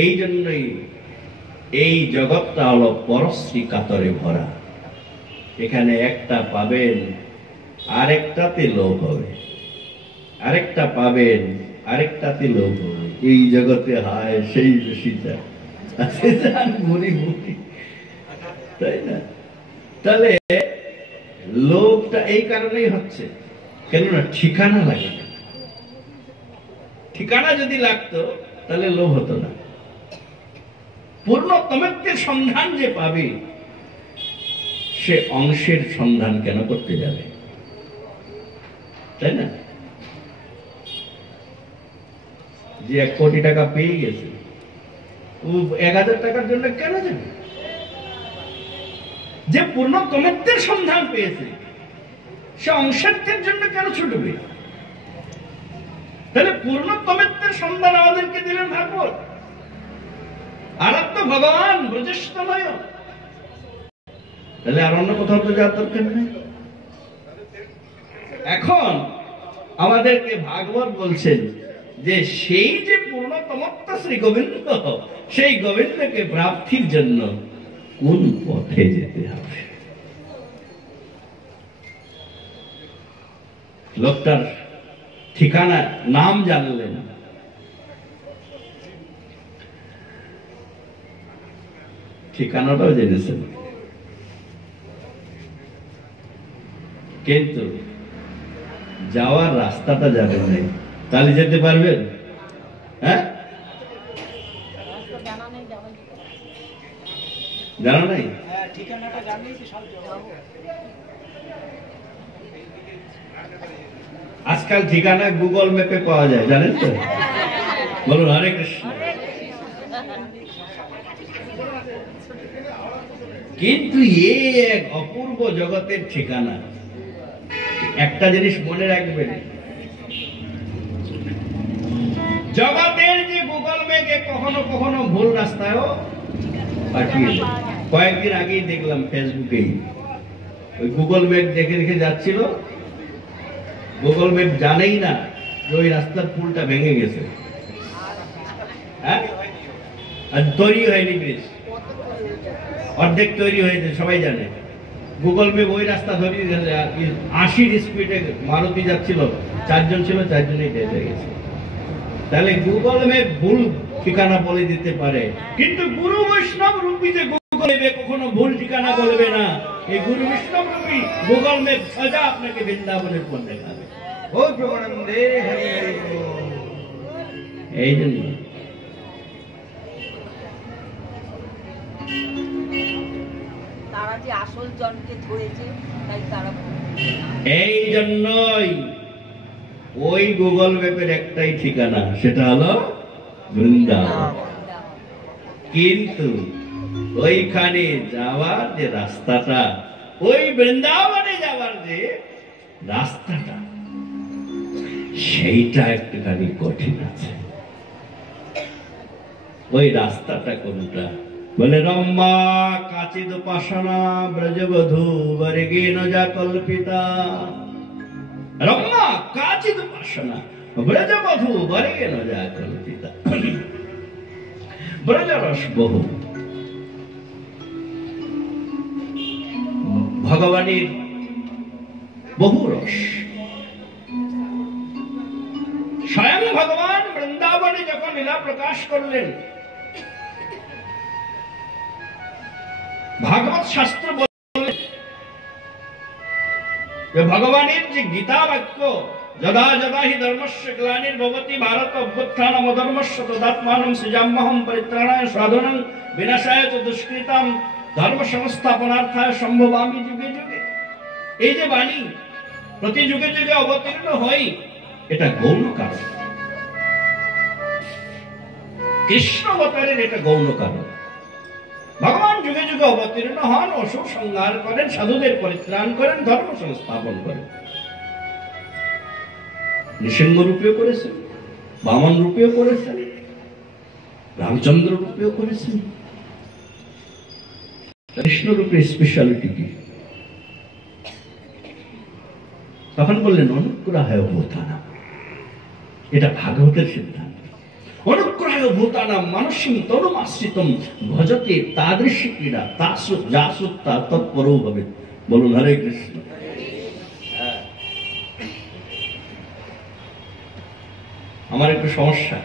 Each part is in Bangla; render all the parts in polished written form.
এই জন্যই এই জগৎটা হলো পরশ্রী কাতরে ভরা। এখানে একটা পাবেন, আরেকটাতে লোভ হবে, আরেকটা পাবেন, আরেকটাতে লোভ হবে। এই জগতে হায় সেই রসিটা তাই না? তাহলে লোভটা এই কারণেই হচ্ছে, কেননা ঠিকানা লাগে না। ঠিকানা যদি লাগতো তাহলে লোভ হতো না। পূর্ণতমত্বের সন্ধান যে পাবে সে অংশের সন্ধান কেন করতে যাবে, তাই না? যে 1 কোটি টাকা পেয়ে গেছে, ও 1000 টাকার জন্য কেন যাবে? যে পূর্ণতমত্বের সন্ধান পেয়েছে সে অংশের জন্য কেন ছুটবে? তাহলে পূর্ণতমত্বের সন্ধান আমাদেরকে দিলেন ভাগবত। আরাধ্য ভগবান ব্রজেশতনয়। তাহলে আর অন্য কোথাও তো যাওয়ার দরকার নেই। এখন আমাদেরকে ভাগবত বলছেন যে সেই যে পূর্ণতমত্ব শ্রী গোবিন্দ, সেই গোবিন্দকে প্রাপ্তির জন্য কোন পথে যেতে হবে। লোকটার ঠিকানা নাম জানলেন, ঠিকানাটাও জেনেছেন, কিন্তু যাওয়ার রাস্তাটা যাবেন নাই। তাহলে যেতে পারবেন? হ্যাঁ, জানা নাই? আজকাল ঠিকানা গুগল ম্যাপে পাওয়া যায়, জানেন তো? বলুন হরে কৃষ্ণ। কিন্তু এই এক অপূর্ব জগতের ঠিকানা। একটা জিনিস মনে রাখবেন, জগতের যে গুগল ম্যাপে কখনো কখনো ভুল রাস্তায়ও পাঠিয়ে দেয়। কয়েকদিন আগেই দেখলাম ফেসবুকেই, ওই গুগল ম্যাপ দেখে দেখে যাচ্ছিল, গুগল ম্যাপ জানেই না যে ওই রাস্তার পুলটা ভেঙে গেছে, হ্যাঁ, আর তৈরি হয়নি, ব্রিজ অর্ধেক তৈরি হয়েছে, সবাই জানে। গুগল ম্যাপ ওই রাস্তা ধরিয়ে 80 স্পিডে মারুতি যাচ্ছিল, 4 জন ছিল, 4 জনেই ডেথ হয়ে গেছে। তাহলে গুগল ম্যাপ ভুল ঠিকানা বলে দিতে পারে, কিন্তু গুরু বৈষ্ণব রূপী যে গুগল ম্যাপ কখনো ভুল ঠিকানা বলবে না। এই গুরু বৈষ্ণব রূপী গুগল ম্যাপ সদা আপনাকে বৃন্দাবনের পথ দেখাবে। ও প্রবণন্দে হরি হরি। এই জন্য তারা যে আসল জনকে ধরেছে, তাই তারা এই জন্যই ওই গুগল ম্যাপের একটাই ঠিকানা, সেটা হলো বৃন্দাবন। কিন্তু ওইখানে যাওয়ার যে রাস্তাটা, ওই বৃন্দাবনে যাওয়ার যে রাস্তাটা, সেইটা একটুখানি কঠিন আছে। ওই রাস্তাটা কোনটা? বলে রম্মা কাচিদ উপাসনা ব্রজবধূ বর্গেন যা কল্পিতা। রম্মা কাচিদ উপাসনা ব্রজবধূ বর্গেন যা কল্পিতা। ব্রজরস বহু, ভগবানের বহু রস। স্বয়ং ভগবান বৃন্দাবনে যখন লীলা প্রকাশ করলেন, ভাগবত শাস্ত্র বলে যে ভগবানের যে গীতা বাক্য, যদা যদা হি ধর্মস্য গ্লানির্ভবতি ভারত অভ্যুত্থানম অধর্মস্য তদাত্মানম সৃজাম্যহম পরিত্রাণায় সাধনাং বিনাশায় চ দুষ্কৃতাম ধর্ম সংস্থাপনার্থায় সম্ভবামি যুগে যুগে। এই যে বাণী প্রতি যুগে যুগে অবতীর্ণ হই, এটা গৌণ কারণ। কৃষ্ণ অবতারের এটা গৌণ কারণ। ভগবান যুগে যুগে অবতীর্ণ হন, অসুর সংহার করেন, সাধুদের পরিত্রাণ করেন, ধর্ম সংস্থাপন করেন। নৃসিংহ রূপেও করেছেন, বামন রূপেও করেছেন, রামচন্দ্র রূপেও করেছেন। কৃষ্ণ রূপের স্পেশালিটি কি? তখন বললেন অনুগ্রহায় অবতারম। এটা ভাগবতের সিদ্ধান্ত। অনুগ্রহে ভূতানাম মানসিং তনুমাশ্রিতম ভজতে তাদৃশী ক্রীড়া যাসুত্তা তৎপরো ভবেৎ। বলুন হরে কৃষ্ণ। আমার একটু সমস্যা,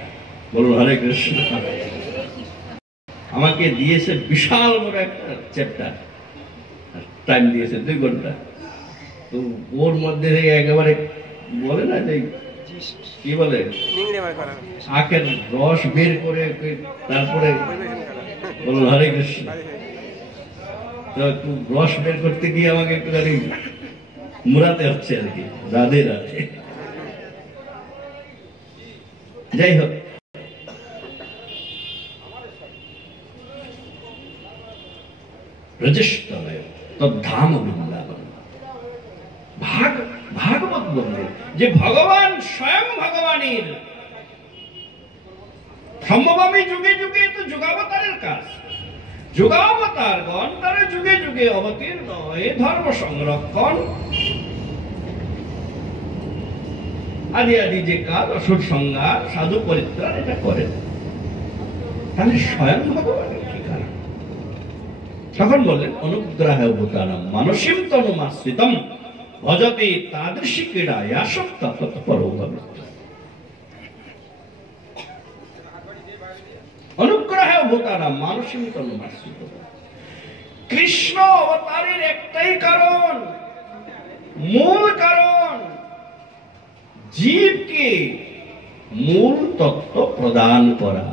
বলুন হরে কৃষ্ণ। আমাকে দিয়েছে বিশাল বড় একটা চ্যাপ্টার, টাইম দিয়েছে 2 ঘন্টা। তো ওর মধ্যে একেবারে বলে না যে কি বলে আখের রস বের করে তারপরে, বলুন হরে কৃষ্ণ। তো একটু রস বের করতে গিয়ে আমাকে একটুখানি মুড়াতে হচ্ছে আর কি, রাধে রাধে। যাই হোক, রজস্তলয় তদ্ধাম বৃন্দাবন। ভাগবত বললেন যে ভগবান স্বয়ং ভগবানের সম্ভবামী যুগে যুগে তো যুগাবতারের কাজ। যুগাবতারগণ তারা যুগে যুগে অবতীর্ণ হয়ে ধর্ম সংরক্ষণ আদি আদি যে কাজ, অসুর সংহার, সাধু পরিত্রাণ এটা করেন। তাহলে স্বয়ং ভগবানের কি কারণ? তখন বললেন অনুগ্রহে ভূতানাম মানসিং তনুমাশ্রিতম ভজতে তাদৃশী ক্রীড়া আসক্তা তৎপরো ভবেৎ। অনুগ্রহে ভূতানাম মানসিং তনুমাশ্রিতম। কৃষ্ণ অবতারের একটাই কারণ, মূল কারণ, জীবকে মূল তত্ত্ব প্রদান করা।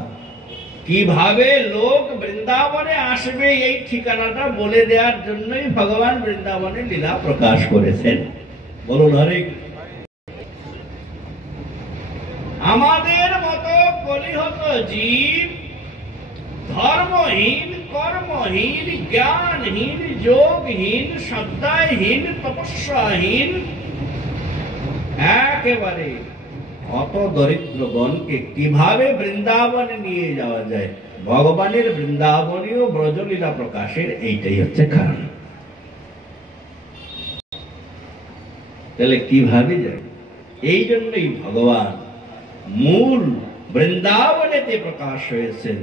কিভাবে লোক বৃন্দাবনে আসবে এই ঠিকানাটা বলে দেওয়ার জন্যই ভগবান বৃন্দাবনে লীলা প্রকাশ করেছেন। বলুন হরে। আমাদের মতো কলিহত জীব ধর্মহীন, কর্মহীন, জ্ঞানহীন, যোগহীন, শ্রদ্ধাহীন, তপস্যাহীন, একেবারে অত দরিদ্রগণকে কিভাবে বৃন্দাবনে নিয়ে যাওয়া যায়? ভগবানের বৃন্দাবনীয় ব্রজলীলা প্রকাশের এইটাই হচ্ছে কারণ। তাহলে কিভাবে যায়? এই জন্যই ভগবান মূল বৃন্দাবনেতে প্রকাশ হয়েছেন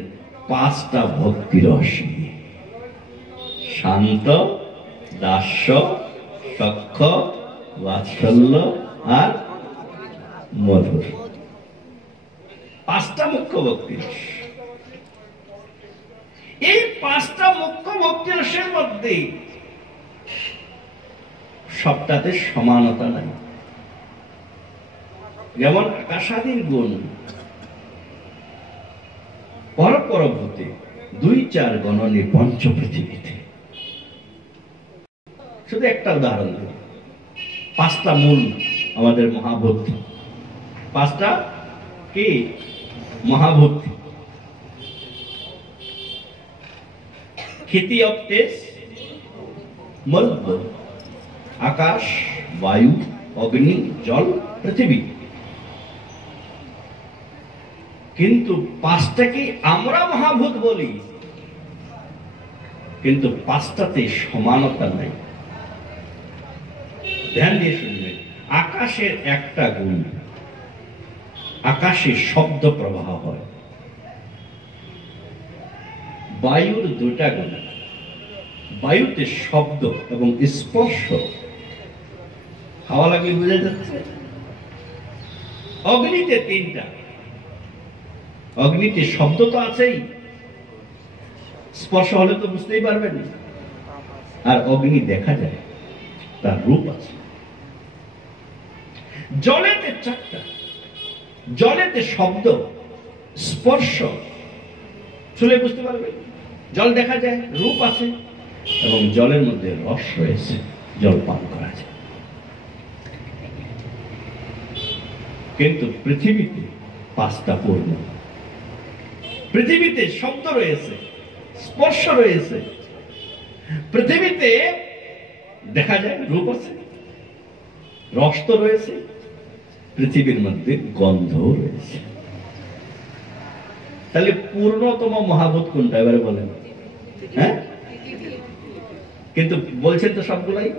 5টা ভক্তি রস নিয়ে: শান্ত, দাস্য, সখ্য, বাৎসল্য আর মধুর। 5টা মুখ্য ভক্তি রস। এই 5টা মুখ্য ভক্তি রসের মধ্যে সবটাতে সমানতা নাই। যেমন আকাশাদির গুণ পরপর ভূতে 2-4 গণনে পঞ্চ পৃথিবীতে। শুধু একটা উদাহরণ দেব। 5টা মূল আমাদের মহাভূত। 5টা কি মহাভূত? ক্ষিতি অফ টেস্ট, মধ্য, আকাশ, বায়ু, অগ্নি, জল, পৃথিবী। কিন্তু 5টাকে আমরা মহাভূত বলি, কিন্তু 5টাতে সমানতা নাই। ধ্যান দিয়ে শুনবেন। আকাশের একটা গুণ, আকাশে শব্দ প্রবাহ হয়। বায়ুর 2টা গুণ, বায়ুতে শব্দ এবং স্পর্শ। হাওয়া লাগলে বোঝা যাচ্ছে। অগ্নিতে 3টা, অগ্নিতে শব্দ তো আছেই, স্পর্শ হলে তো বুঝতেই পারবেন। আর অগ্নি দেখা যায়, তার রূপ আছে। জলেতে 4টা, জলেতে শব্দ, স্পর্শ, ছুলে বুঝতে পারবেন। জল দেখা যায়, রূপ আছে, এবং জলের মধ্যে রস রয়েছে, জল পান করা যায়। কিন্তু পৃথিবীতে 5টা পূর্ণ। পৃথিবীতে শব্দ রয়েছে, স্পর্শ রয়েছে, পৃথিবীতে দেখা যায়, রূপ আছে, রস তো রয়েছে, পৃথিবীর মধ্যে গন্ধ রয়েছে। তাহলে পূর্ণতম মহাভূত কোনটা এবারে বলেন? হ্যাঁ, কিন্তু বলছেন তো সবগুলাই।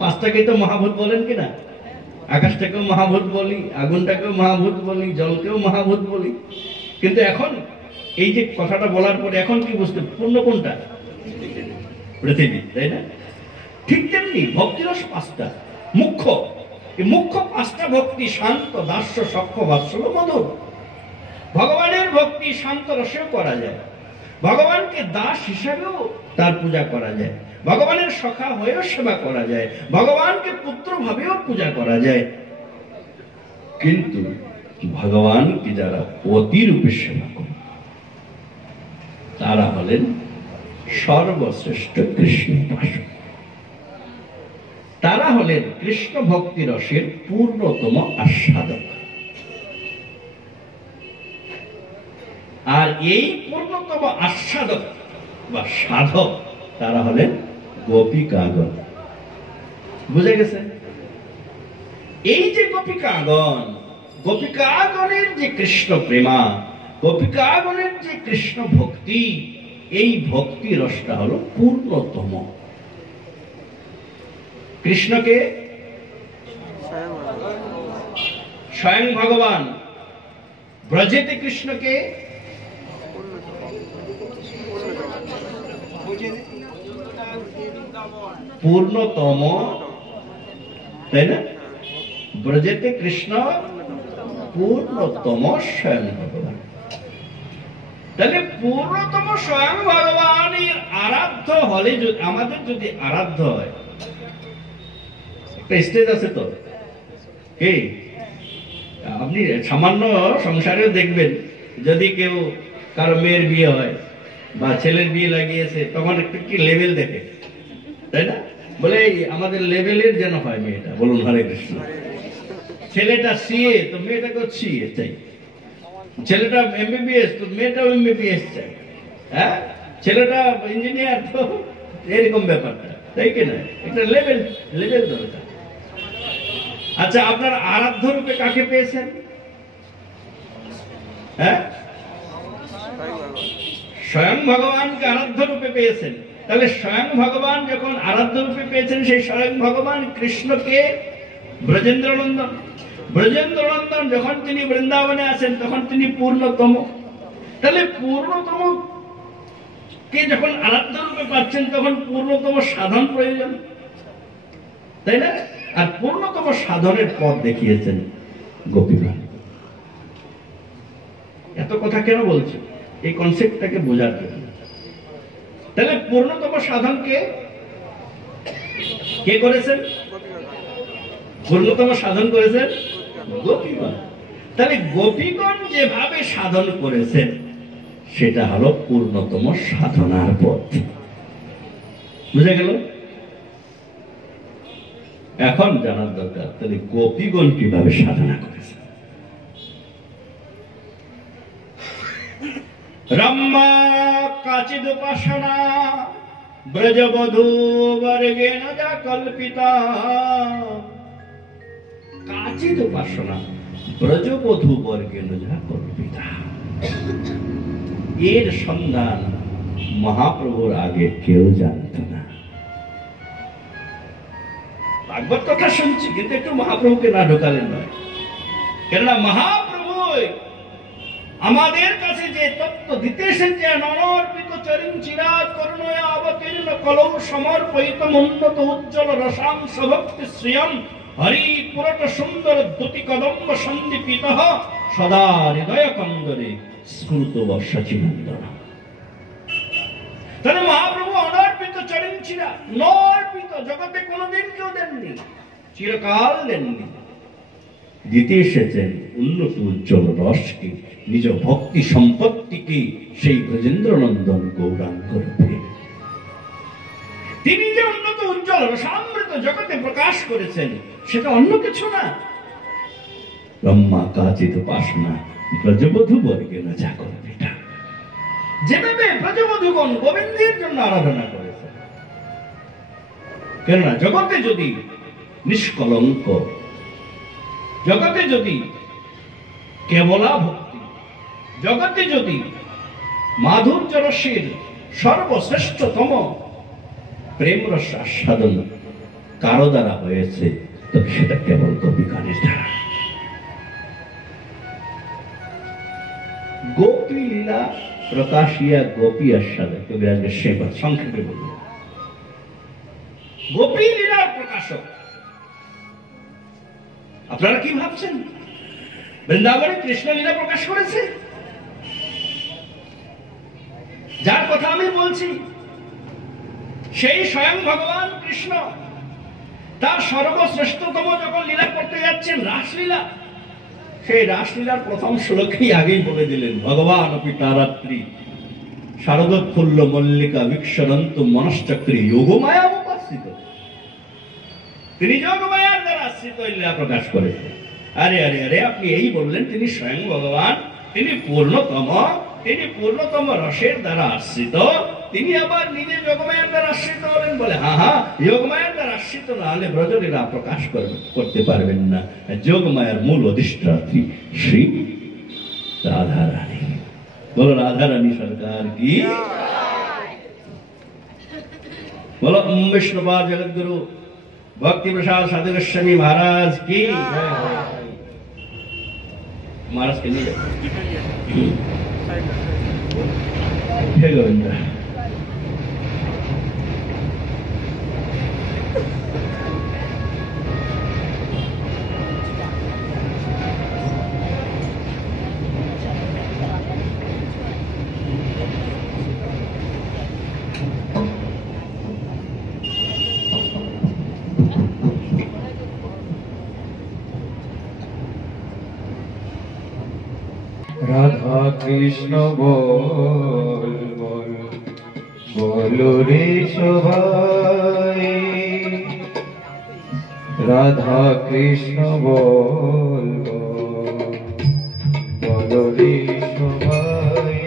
5টাকেই তো মহাভূত বলেন কিনা? আকাশটাকেও মহাভূত বলি, আগুনটাকেও মহাভূত বলি, জলকেও মহাভূত বলি। কিন্তু এখন এই যে কথাটা বলার পরে এখন কি বুঝতে, পূর্ণ কোনটা? পৃথিবী, তাই না? ঠিক তেমনি ভক্তিরস পাঁচটা মুখ্য। এই মুখ্য পাঁচটা ভক্তি শান্ত, দাস্য, সখ্য, বাৎসল্য, মধুর। ভগবানের ভক্তি শান্ত রসেও করা যায়, ভগবানকে দাস হিসাবেও তার পূজা করা যায়, ভগবানের সখা হয়েও সেবা করা যায়, ভগবানকে পুত্র ভাবেও পূজা করা যায়। কিন্তু ভগবানকে যারা অতিরূপে সেবা করে তারা হলেন সর্বশ্রেষ্ঠ কৃষ্ণ উপাসক। তারা হলেন কৃষ্ণ ভক্তি রসের পূর্ণতম আস্বাদক। আর এই পূর্ণতম আস্বাদক বা সাধক তারা হলেন গোপিকাগণ। বুঝে গেছে? এই যে গোপিকাগণ, গোপিকাগণের যে কৃষ্ণ প্রেমা, গোপিকাগণের যে কৃষ্ণ ভক্তি, এই ভক্তি রসটা হলো পূর্ণতম। কৃষ্ণকে স্বয়ং ভগবান, ব্রজেতে কৃষ্ণকে পূর্ণতম, তাই না? ব্রজেতে কৃষ্ণ পূর্ণতম স্বয়ং ভগবান। তাহলে পূর্ণতম স্বয়ং ভগবানের আরাধ্য হলে, আমাদের যদি আরাধ্য হয়, একটা স্টেজ আছে তো, কি আপনি সামান্য সংসারেও দেখবেন, যদি কেউ কারো মেয়ের বিয়ে হয় বা ছেলের বিয়ে লাগিয়েছে, তখন একটু কি লেভেল দেখে, তাই না? বলে আমাদের লেভেলের যেন হয় মেয়েটা। বলুন হরে কৃষ্ণ। ছেলেটা সিএ তো মেয়েটাকেও সিএ চাই, ছেলেটা এমবিবিএস তো মেয়েটাও এমবিবিএস চাই, হ্যাঁ, ছেলেটা ইঞ্জিনিয়ার তো এরকম ব্যাপারটা, তাই কিনা? এটা লেভেল লেভেল দরকার। আচ্ছা, আপনার আরাধ্য রূপে কাকে পেয়েছেন? হ্যাঁ, স্বয়ং ভগবানকে আরাধ্য রূপে পেয়েছেন। তাহলে স্বয়ং ভগবান যখন আরাধ্য রূপে পেয়েছেন, সেই স্বয়ং ভগবান কৃষ্ণকে ব্রজেন্দ্রনন্দন, ব্রজেন্দ্রনন্দন যখন তিনি বৃন্দাবনে আসেন তখন তিনি পূর্ণতম। তাহলে পূর্ণতম কে যখন আরাধ্য রূপে পাচ্ছেন তখন পূর্ণতম সাধন প্রয়োজন, তাই না? আর পূর্ণতম সাধনের পথ দেখিয়েছেন গোপীগণ। এত কথা কেন বলছি? এই কনসেপ্টটাকে বোঝার জন্য। তাহলে পূর্ণতম সাধন কে করেছেন? পূর্ণতম সাধন করেছেন গোপীগণ। তাহলে গোপীগণ যেভাবে সাধন করেছেন সেটা হলো পূর্ণতম সাধনার পথ। বুঝে গেল? এখন জানার দরকার, তাহলে গোপীগণ কিভাবে সাধনা করেছে। রম্মা কাচিদ উপাসনা ব্রজবধূ বর্গেণ যা কল্পিতা। কাচিদ উপাসনা ব্রজবধূ বর্গেণ যা কল্পিতা। এর সন্ধান মহাপ্রভুর আগে কেউ জানত না। ভাগবত কথা শুনছি, কিন্তু একটু মহাপ্রভুকে না ঢোকালেন নয়। কেননা মহাপ্রভু আমাদের কাছে যে তত্ত্ব দিতে এসেছেন, অনর্পিত চরিম চিরাত করুণয়া অবতীর্ণ কলৌ সমর্পিত উন্নত উজ্জ্বল রসাংশ ভক্তি শ্রিয়ম হরি পুরট সুন্দর দ্যুতি কদম্ব সন্দীপিত সদা হৃদয় কন্দরে স্ফুরত বর্ষাচিনন্দন। তাহলে মহাপ্রভু অনর্পিত চরিম চিরা, নর্পিত, জগতে কোনোদিন কেউ দেননি, চিরকাল দেননি। দিতে এসেছেন উন্নত উজ্জ্বল রসকে, নিজ ভক্তি সম্পত্তিকে সেই ব্রজেন্দ্রনন্দন গৌরাঙ্গ রূপে। তিনি যে উন্নত উজ্জ্বল রসামৃত জগতে প্রকাশ করেছেন সেটা অন্য কিছু না। ব্রহ্মা কাচিত উপাসনা ব্রজবধূ বর্গেণ যা কল্পিতা। যেভাবে ব্রজবধূগণ গোবিন্দের জন্য আরাধনা করেছেন, কেননা জগতে যদি নিষ্কলঙ্ক, জগতে যদি কেবলা ভক্তি, জগতে যদি মাধুর্য রসের সর্বশ্রেষ্ঠতম প্রেম রস আস্বাদন কারো দ্বারা হয়েছে, তবে সেটা কেবল গোপী গানের দ্বারা। গোপী লীলা প্রকাশিয়া গোপী আস্বাদে, কবি আজকে সে কথা সংক্ষেপে বলল। গোপী লীলার প্রকাশক আপনারা কি ভাবছেন বৃন্দাবনে কৃষ্ণ লীলা প্রকাশ করেছে? যার কথা আমি বলছি সেই স্বয়ং ভগবান কৃষ্ণ তার সর্বশ্রেষ্ঠতম যখন লীলা করতে যাচ্ছেন রাসলীলা, সেই রাসলীলার প্রথম শ্লোকেই আগেই বলে দিলেন, ভগবান অপি তারাত্রি শারদোৎফুল্ল মল্লিকা বিক্ষরন্ত মনশ্চক্রী যোগমায়া উপাসিত। তিনি যোগমায়ার দ্বারা আশ্রিত লীলা প্রকাশ করেছেন। আরে আরে আরে, আপনি এই বললেন তিনি স্বয়ং ভগবান, তিনি পূর্ণতম রসের দ্বারা আশ্রিত, তিনি আবার নিজে যোগমায়ার দ্বারা আশ্রিত হলেন বলে? হ্যাঁ, যোগমায়ার দ্বারা আশ্রিত না হলে ব্রজলীলা প্রকাশ করতে পারবেন না। যোগমায়ার মূল অধিষ্ঠাত্রী শ্রী রাধারানী। বলো রাধারানী সরকার কি, বলো বিষ্ণুপাদ জগদ্গুরু ভক্তি প্রসাদ সাধু গোস্বামী महाराज की महाराज के लिए हे गोविंद। রাধা কৃষ্ণ বল বল বলো রে সবাই, রাধা কৃষ্ণ বল বল বলো রে সবাই,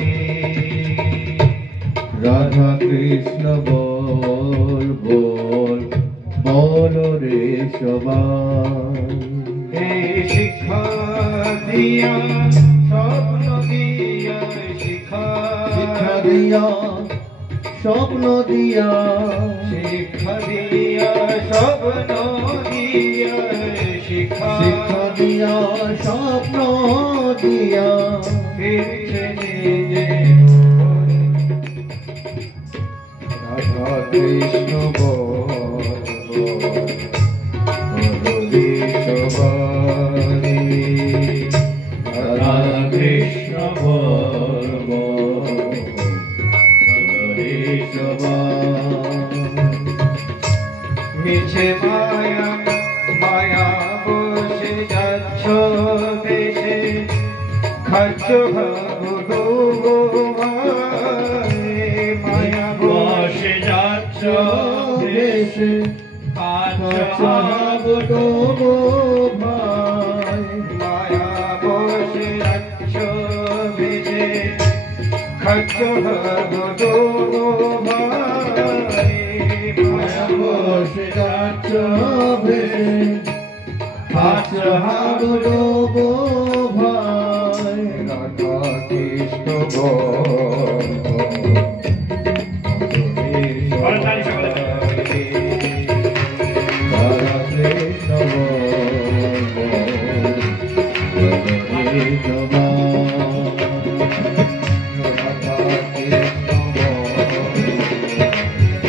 রাধা কৃষ্ণ বল বল বলো রে সবাই। এই শিক্ষা দিয়া স্বপ্ন দিয়া, শিক্ষা দিয়া স্বপ্ন দিয়া, শিক্ষা দিয়া স্বপ্ন দিয়া, শিক্ষা দিয়া স্বপ্ন দিয়া, ফিরছে নিজে রাধা কৃষ্ণ বল বলো রে সবাই, রাধা কৃষ্ণ বল বল রে সবাই। মিছে মায়া মায়া বসে যাচ্ছ দেশে, খাচ্ছ মায়া বসে যাচ্ছ দেশে, খাচ্ছ ভাই, মায়া বসে যাচ্ছ দেশে, খাচ্ছ ভাই, মায়া বসে যাচ্ছ দেশে, খাচ্ছ ভাই। রাধা কৃষ্ণ বল রাধা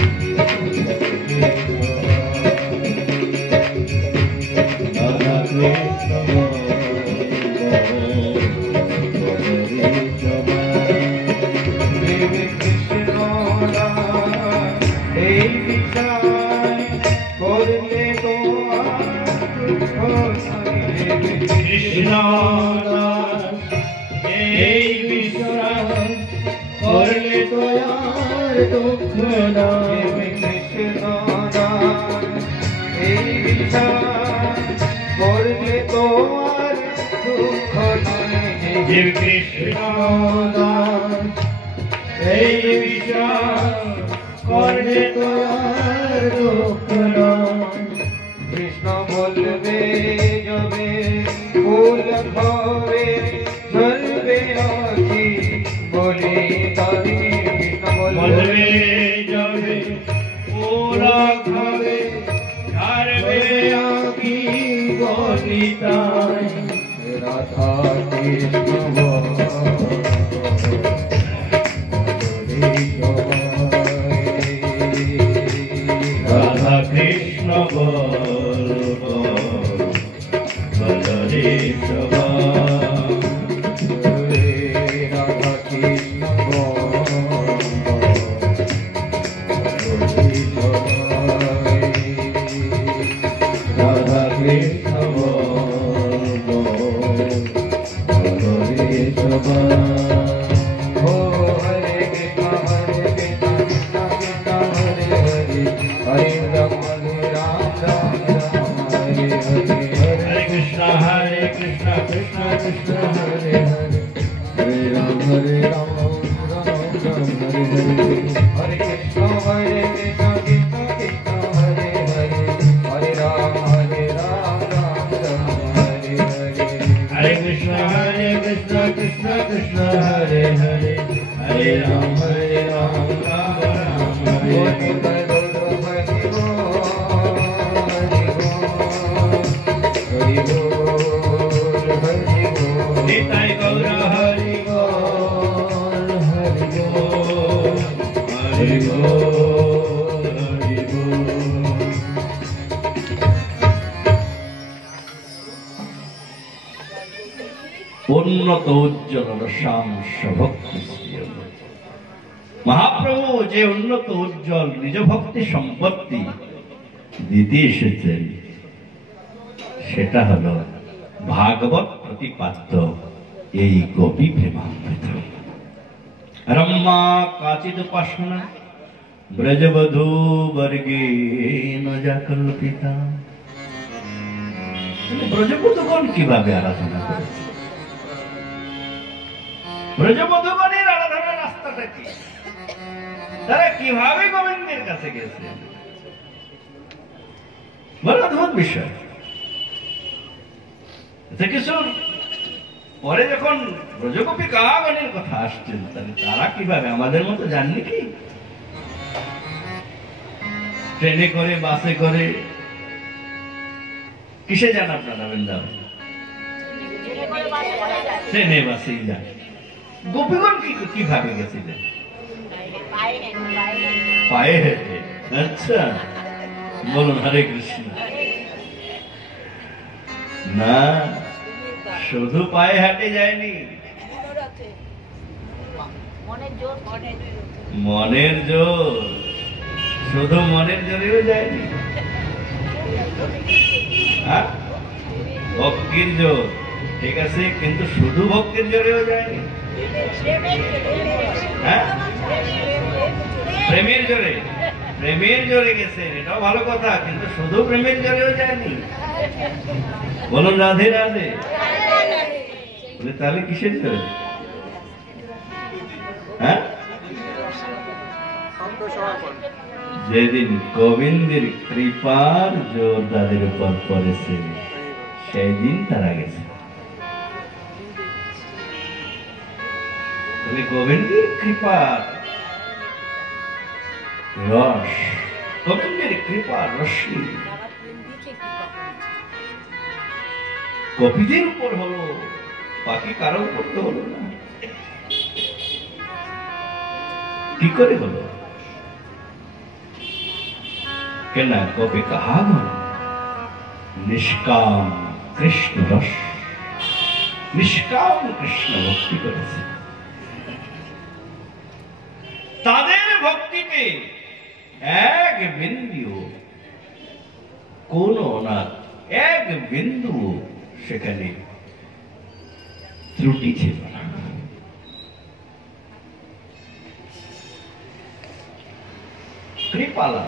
কৃষ্ণ কৃষ্ণ এই বিশ্বাস করলে তো আর দুঃখ নাই, কৃষ্ণ এই বিশ্বাস করলে তো আর দুঃখ নাই, কৃষ্ণ এই বিশ্বাস করলে তো আর দুঃখ নাই। কৃষ্ণ বলবে যাবে ফুল ঘরে ঝরবে আখি বলে তারি, কৃষ্ণ বলবে যাবে ফুল ঘরে ঝরবে আখি নিতাই রাধা কৃষ্ণ রাধা কৃষ্ণ বল বলরে সবা রাধা কৃষ্ণ রাধা কৃষ্ণ বলরে সবা Hare Krishna Krishna Krishna Hare Hare Hare Ram Ram Ram Ram Hare Krishna Krishna Krishna Hare Hare Hare Ram Ram Ram Hare Hare Hare Krishna Krishna Krishna Hare Hare Hare Ram Ram Ram Hare Hare Nitai Gaura Hari Bol Hari Bol Hari Bol Hari Bol উন্নত উজ্জ্বল শাংস ভক্তি মহাপ্রভু যে উন্নত উজ্জ্বল নিজ ভক্তি সম্পত্তি দিতে এসেছেন সেটা হলো ভাগবত প্রতিপাদ্য এই গোপী প্রেমামৃত রম্মা কাচিদ উপাসনা ব্রজবধূ বর্গে নজা কল্পিতা ব্রজবধূগণ কিভাবে আরাধনা করেছে ব্রজবধূগণের আরাধনার রাস্তাটা কি তারা কিভাবে গোবিন্দের কাছে গেছে বড় অদ্ভুত বিষয় কিছুর পরে যখন ব্রজগোপী কাগণের কথা আসছেন তাহলে তারা কিভাবে আমাদের মতো জাননি কি ট্রেনে করে বাসে করে কিসে যান আপনারা বৃন্দাবন ট্রেনে বাসেই যান গোপীগণ কিভাবে গেছিলেন পায়ে হেঁটে আচ্ছা বলুন হরে কৃষ্ণ না শুধু পায়ে হাঁটে যায়নি মনের জোর শুধু মনের জোরেও যায়নি ভক্তির জোর ঠিক আছে কিন্তু শুধু ভক্তির জোরেও যায়নি প্রেমের জোরে গেছে এটাও ভালো কথা কিন্তু শুধু প্রেমের জোরেও যায়নি বলুন রাধে রাধে তাহলে কিসের জোরে যেদিন গোবিন্দের কৃপার জোর তাদের উপর পড়েছে সেই দিন তারা গেছে গোবিন্দের কৃপার রস গোবিন্দের কৃপার রশ্মি গোপীদের উপর হলো বাকি কারো উপর তো হলো না কি করে হলো কেন গোপী কাহা নিষ্কাম কৃষ্ণ রস নিষ্কাম কৃষ্ণ ভক্তি করেছে তাদের ভক্তিতে এক বিন্দু কোন না এক বিন্দু সেখানে ত্রুটি ছিল না কৃপালা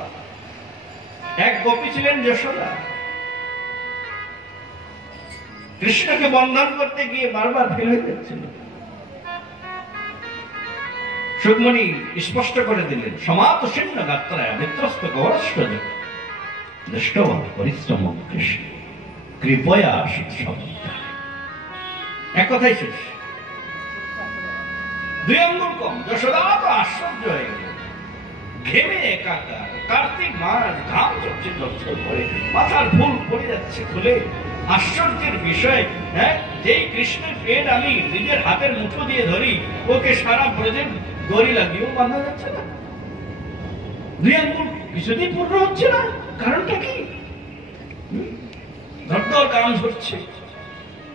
এক গোপী ছিলেন যশোদা কৃষ্ণকে বন্ধন করতে গিয়ে বারবার ফেল হয়ে যাচ্ছিল সুকমণি স্পষ্ট করে দিলেন সমাত শীর্ণ গাত্রায় মিত্রস্ত গৌরস্ব দৃষ্টবা পরিশ্রম কৃষ্ণ কৃপয়া সব এক কথাই শেষ দুই আঙ্গুল কম যশোদা তো আশ্চর্য হয়ে গেল ঘেমে একাকার কার্তিক মাস ঘাম চলছে ঝরঝর করে মাথার ফুল পড়ে যাচ্ছে খুলে আশ্চর্যের বিষয়, হ্যাঁ, যেই কৃষ্ণের পেট আমি নিজের হাতের মুঠো দিয়ে ধরি, ওকে সারা ব্রজের দড়ি লাগিয়েও বাঁধা যাচ্ছে না। 2 আঙ্গুল কিছুতেই পূর্ণ হচ্ছে না। কারণটা কি? ধর কাম ধরছে।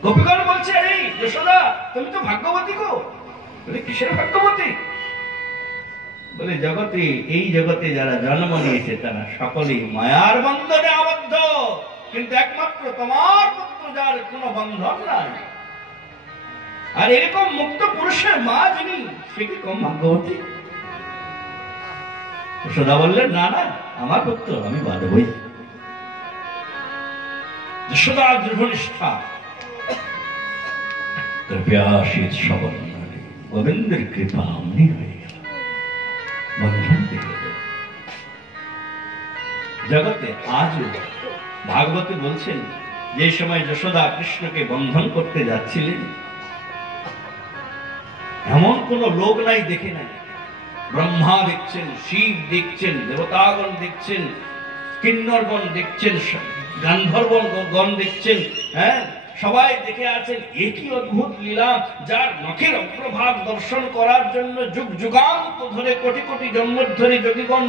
গোপীগণ বলছে, এই যশোদা, তুমি তো ভাগ্যবতী গো। বলে, কিসের ভাগ্যবতী? বলে, জগতে, এই জগতে যারা জন্ম নিয়েছে তারা সকলেই মায়ার বন্ধনে আবদ্ধ, কিন্তু একমাত্র তোমার পুত্র যার কোনো বন্ধন নাই। আর এরকম মুক্ত পুরুষের মা যিনি, সে কি কম ভাগ্যবতী? যশোদা বললেন, না না, আমার পুত্র আমি বাঁধবই। যশোদা দৃঢ়নিষ্ঠা, কৃপাশীত সবল নারী, গোবিন্দের কৃপা অমনি হয়ে গেল, বন্ধন দিল। জগতে আজও ভাগবতে বলছেন, যে সময় যশোদা কৃষ্ণকে বন্ধন করতে যাচ্ছিলেন, এমন কোন লোক নাই দেখে নাই। ব্রহ্মা দেখছেন, শিব দেখছেন, দেবতাগণ দেখছেন, কিন্নরগণ দেখছেন, গান্ধর্বগণ দেখছেন, হ্যাঁ, সবাই দেখে আছেন। একই অদ্ভুত লীলা, যার নখের অগ্রভাগ দর্শন করার জন্য যুগ যুগান্ত ধরে কোটি কোটি জন্ম ধরে যোগীগণ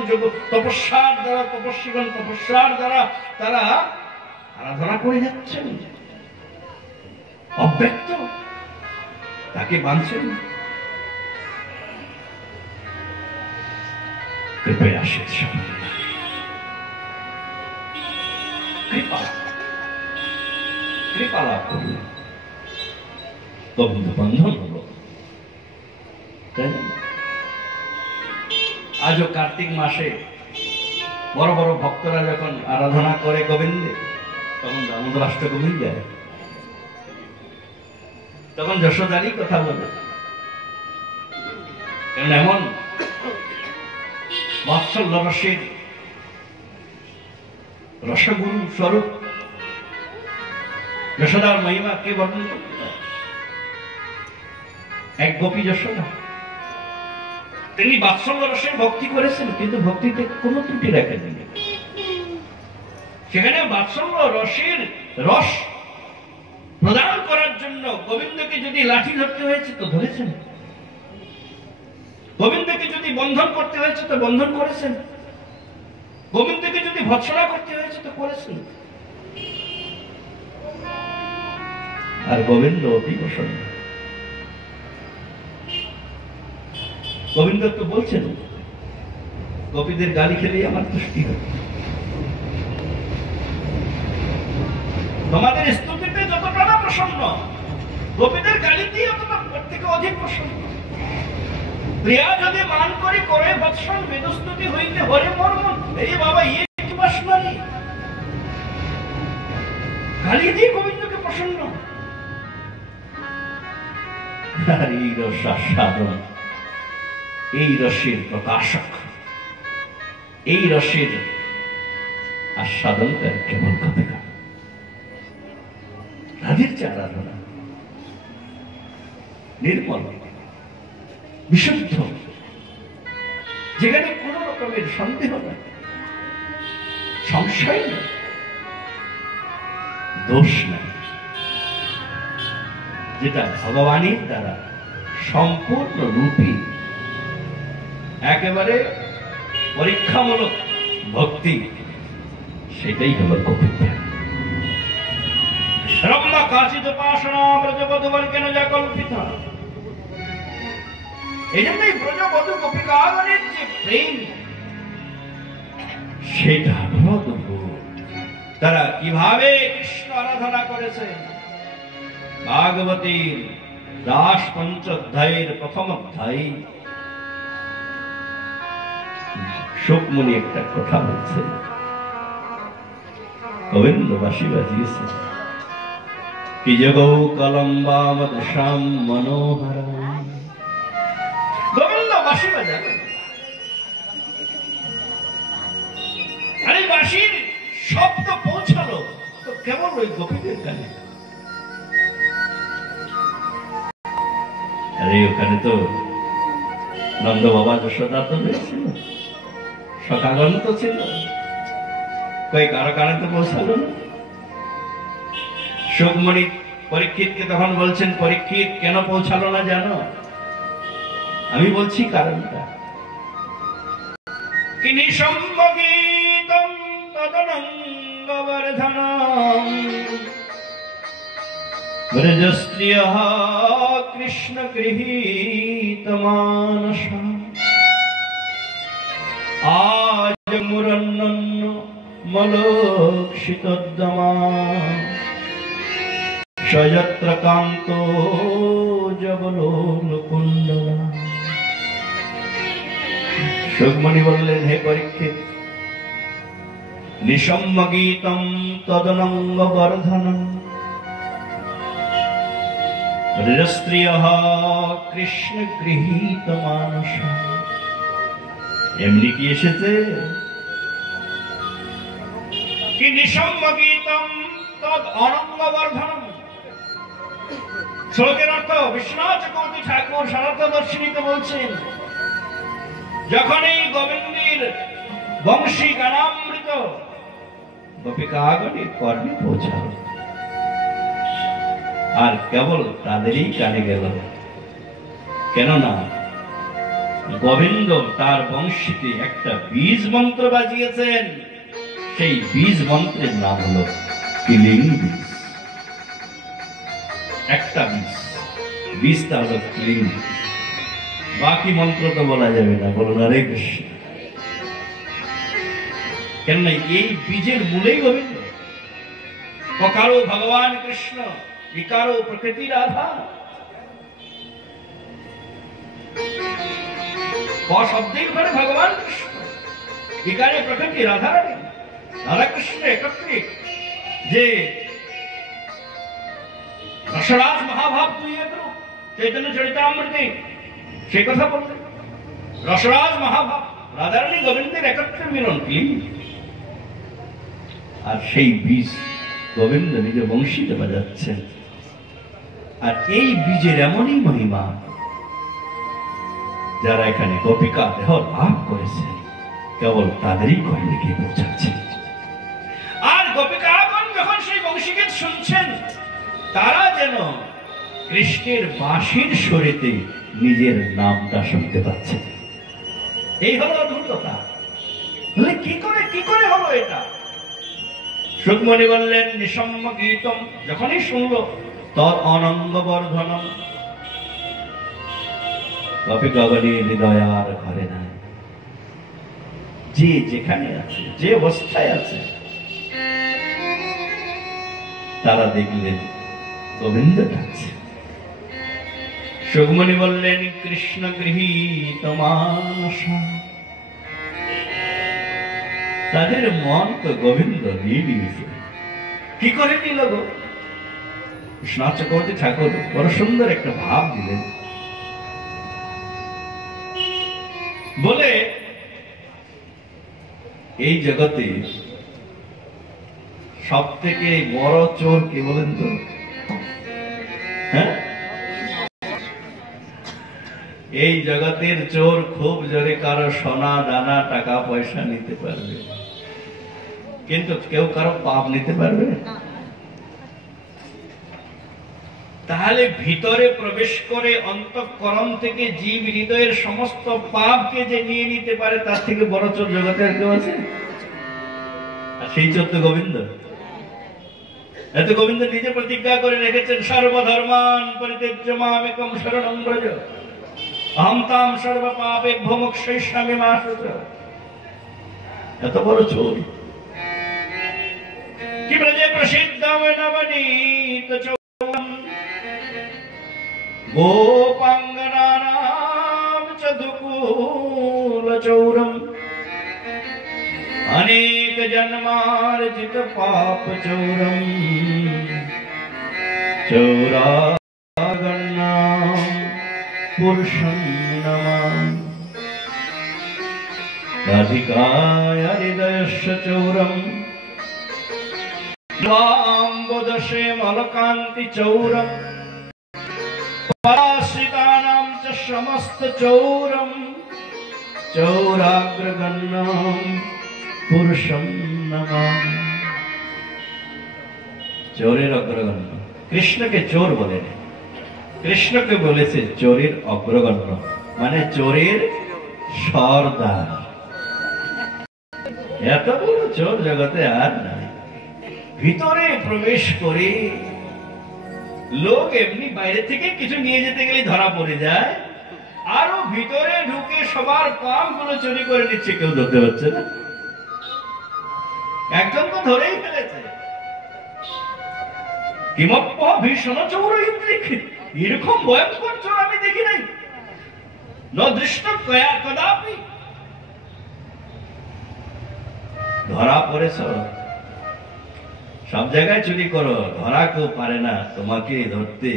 তপস্যার দ্বারা, তপস্বীগণ তপস্যার দ্বারা তারা আরাধনা করে যাচ্ছেন। অব্যক্ত তাকে বাঁধছেন। কৃপাশীত সবল নারী, কৃপা লাভ করলেন, গোবিন্দ বন্ধন হল। আজও কার্তিক মাসে বড় বড় ভক্তরা যখন আরাধনা করে গোবিন্দে, তখন দামোদর অষ্টকবি যায়, তখন যশোদারই কথা বলে। কারণ এমন বাৎসল্য রসের রসগুরু স্বরূপ যশোদার মহিমা কে বর্ণন করতে পারে? এক গোপী যশোদা, তিনি বাৎসল্য রসের ভক্তি করেছেন, কিন্তু ভক্তিতে কোনো ত্রুটি রাখেননি। সেখানে বাৎসল্য রসের রস প্রদান করার জন্য গোবিন্দকে যদি লাঠি ধরতে হয়েছে তো ধরেছেন, গোবিন্দকে যদি বন্ধন করতে হয়েছে তো বন্ধন করেছেন, গোবিন্দকে যদি ভৎসনা করতে হয়েছে তো করেছেন। আর গোবিন্দ অতি প্রসন্ন। গোবিন্দ তো বলছেন, গোপীদের গালি খেলেই আমার তুষ্টি হবে। তোমাদের স্তুতিতে যতটা না প্রসন্ন, গোপীদের গালিতেই অতটা থেকে অধিক প্রসন্ন। প্রিয়া যদি মান করে করে বৎসন বেদস্তুতি হইতে হরে মর্মন, এই বাবা ইয়ে কি বাসনা নেই, গালি দিয়ে গোবিন্দকে প্রসন্ন। আর এই রস আস্বাদন, এই রসের প্রকাশক, এই রসের আস্বাদনকার কেমন কথা। রাধের যে আরাধনা নির্মল, বিশুদ্ধ, যেখানে কোন রকমের সন্দেহ নাই, সংশয় নাই, দোষ নাই, যেটা ভগবানের দ্বারা সম্পূর্ণ রূপী একেবারে পরীক্ষামূলক ভক্তি, সেটাই হল গোপীতা। রম্যা কাচিত উপাসনা ব্রজবধূবর্গেণ যা কল্পিতা। এই জন্যই ব্রজবধূ গোপিকাগণের যে প্রেম, সেটা অদ্ভুত। তারা কিভাবে কৃষ্ণ আরাধনা করেছে। ভাগবতীর দাস পঞ্চোধ্যায়ের প্রথম অধ্যায় শোকমণি একটা কথা বলছে, গোবিন্দ বাঁশি বাজিয়েছে, কি জগৌ কলম্বামদশাম মনোহর। গোবিন্দ বাঁশি বাজাবে, আর এই বাঁশির শব্দ পৌঁছালো তো কেবল ওই গোপীদের কানে। আরে ওখানে তো নন্দ বাবা যশোদা তো রয়েছিল, সখাগণ তো ছিল, কই কারো কানে তো পৌঁছালো না। সুকমণি পরীক্ষিতকে তখন বলছেন, পরীক্ষিত কেন পৌঁছালো না জানো? আমি বলছি কারণটা। কিনি সম্মগীতম তদনঙ্গবর্ধনম ব্রজস্ত্রিয়ঃ কৃষ্ণ গৃহীত মানসা আজ মুরন্নন্ন মলোক্ষিতোদ্যমা সযত্র কান্তো জবলোল কুণ্ডলা। সুকমণি বললেন, হে পরীক্ষিত, নিসম্য গীতম তদনঙ্গ বর্ধনম ব্রজস্ত্রিয়ঃ কৃষ্ণ গৃহীত মানসা। এমনি কি এসেছে কি নিসম্য গীতম তদ অনঙ্গ বর্ধনম। শ্লোকের অর্থ বিশ্বনাথ চক্রবর্তী ঠাকুর শারদদর্শিনীতে বলছেন, যখন এই গোবিন্দের বংশী গানামৃত গোপিকাগণের কর্ণে পৌঁছাল, আর কেবল তাদেরই কানে গেল, কেননা গোবিন্দ তার বংশীতে একটা বীজ মন্ত্র বাজিয়েছেন। সেই বীজ মন্ত্রের নাম হলো কিলিং বীজ। একটা বীজটা হলো কিলিং। বাকি মন্ত্র তো বলা যাবে না, বলুন হরে কৃষ্ণ। কেননা এই বীজের মূলেই গোবিন্দ। ককারো ভগবান কৃষ্ণ, ইকারো প্রকৃতি রাধা। শব্দের ঘরে ভগবান কৃষ্ণ, ইকারে প্রকৃতি রাধা রানী। রাধা কৃষ্ণ একত্রিত যে রসরাজ মহাভাব দুই রূপ চৈতন্য চরিতামৃতে সে কথা বললেন। রসরাজ মহাভাব রাধারানী গোবিন্দের একত্রে মিলন কি, আর সেই বীজ গোবিন্দ নিজে বংশীতে বাজাচ্ছেন। আর এই বীজের এমনই মহিমা, যারা এখানে গোপিকা দেহ লাভ করেছেন কেবল তাদেরই কর্ণে গিয়ে পৌঁছাচ্ছেন। আর গোপিকাগণ যখন সেই বংশীগীত শুনছেন, তারা যেন কৃষ্ণের বাঁশির সুরেতে নিজের নামটা শুনতে পাচ্ছেন। এই হলো অদ্ভুততা। কি করে হলো এটা? সুকমণি বললেন, নিসম্য গীতম যখনই শুনলো তদ অনঙ্গ বর্ধনম। গোপিকাগণের হৃদয় আর ঘরে নাই। যে যেখানে আছে, যে অবস্থায় আছে, তারা দেখলেন গোবিন্দ ডাকছে। সুকমণি বললেন, কৃষ্ণ গৃহীত মানসা। তাদের মন তো গোবিন্দ নিয়ে নিয়েছে। কি করে নিল গো? বিশ্বনাথ চক্রবর্তী ঠাকুর বড় সুন্দর একটা ভাব দিলেন। বলে, এই জগতে সব থেকে বড় চোর কে বলেন তো? হ্যাঁ, এই জগতের চোর খুব জোরে কারো সোনা দানা টাকা পয়সা নিতে পারবে, কিন্তু কেউ কারো পাপ নিতে পারবে না। তাহলে ভিতরে প্রবেশ করে অন্তঃকরণ থেকে জীব হৃদয়ের সমস্ত পাপকে যে নিয়ে নিতে পারে, তার থেকে বড় চোর জগতে আর কেউ আছে? আর সেই চোর তো গোবিন্দ। এত গোবিন্দ নিজে প্রতিজ্ঞা করে রেখেছেন, সর্বধর্মান পরিত্যজ্য মামেকং শরণং ব্রজ অহং তাং সর্ব পাপেভ্যো মোক্ষয়িষ্যামি মা শুচঃ। এত বড় চোর কি ব্রজে প্রসিদ্ধম নবনীত চৌরম গোপাঙ্গনানাম চ দুকুল চৌরম अनेक जन्मार्जित पाप चौरम चौरागन्नाम पुरुषं नमामि राधिकाय हृदयस्य चौरम स्वाम्बुदशे मलकान्ति चौरम पराश्रितानां च समस्त चौरम चौराग्रगन्नाम पुरुषं नमामि। চোরের অগ্রগণ্য। কৃষ্ণকে চোর বলেন, কৃষ্ণকে বলেছে চোরের অগ্রগণ্য, মানে চোরের সর্দার। এত বড় চোর জগতে আর নাই। ভিতরে প্রবেশ করে লোক এমনি বাইরে থেকে কিছু নিয়ে যেতে গেলে ধরা পড়ে যায়, আরো ভিতরে ঢুকে সবার পাম গুলো চুরি করে নিচ্ছে, কেউ ধরতে পারছে না। একজন তো ধরেই ফেলেছে। কিমপ্প ভীষণ চোর ইন্দ্রিক, এরকম ভয়ঙ্কর চোর আমি দেখি নাই, নদৃষ্ট কদাপি। ধরা পড়েছ, সব জায়গায় চুরি করো, ধরা কেউ পারে না তোমাকে ধরতে।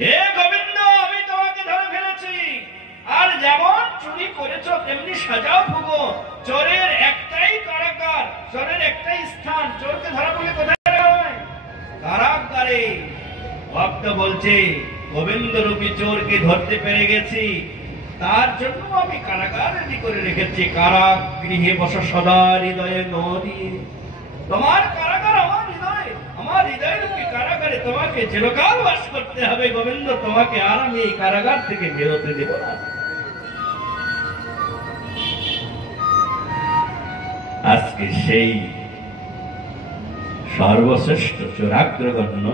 হে গোবিন্দ, আমি তোমাকে ধরে ফেলেছি, আর যেমন চুরি করেছ তেমনি সাজাও ভুগো। চোরের একটাই কারাগার, চোরের একটাই স্থান, চোরকে ধরা পড়লে কোথায় হয়? কারাগারে। ভক্ত বলছে গোবিন্দ রূপী চোরকে ধরতে পেরে গেছি, তার জন্য আমি কারাগার রেডি করে রেখেছি। কারাগৃহে বস সদা হৃদয়ে নদী। তোমার কারাগার আমার হৃদয়, আমার হৃদয় রূপী কারাগারে তোমাকে চিরকাল বাস করতে হবে গোবিন্দ, তোমাকে আর আমি এই কারাগার থেকে বেরোতে দেব না। আজকে সেই সর্বশ্রেষ্ঠ চোরাগ্রগণ্য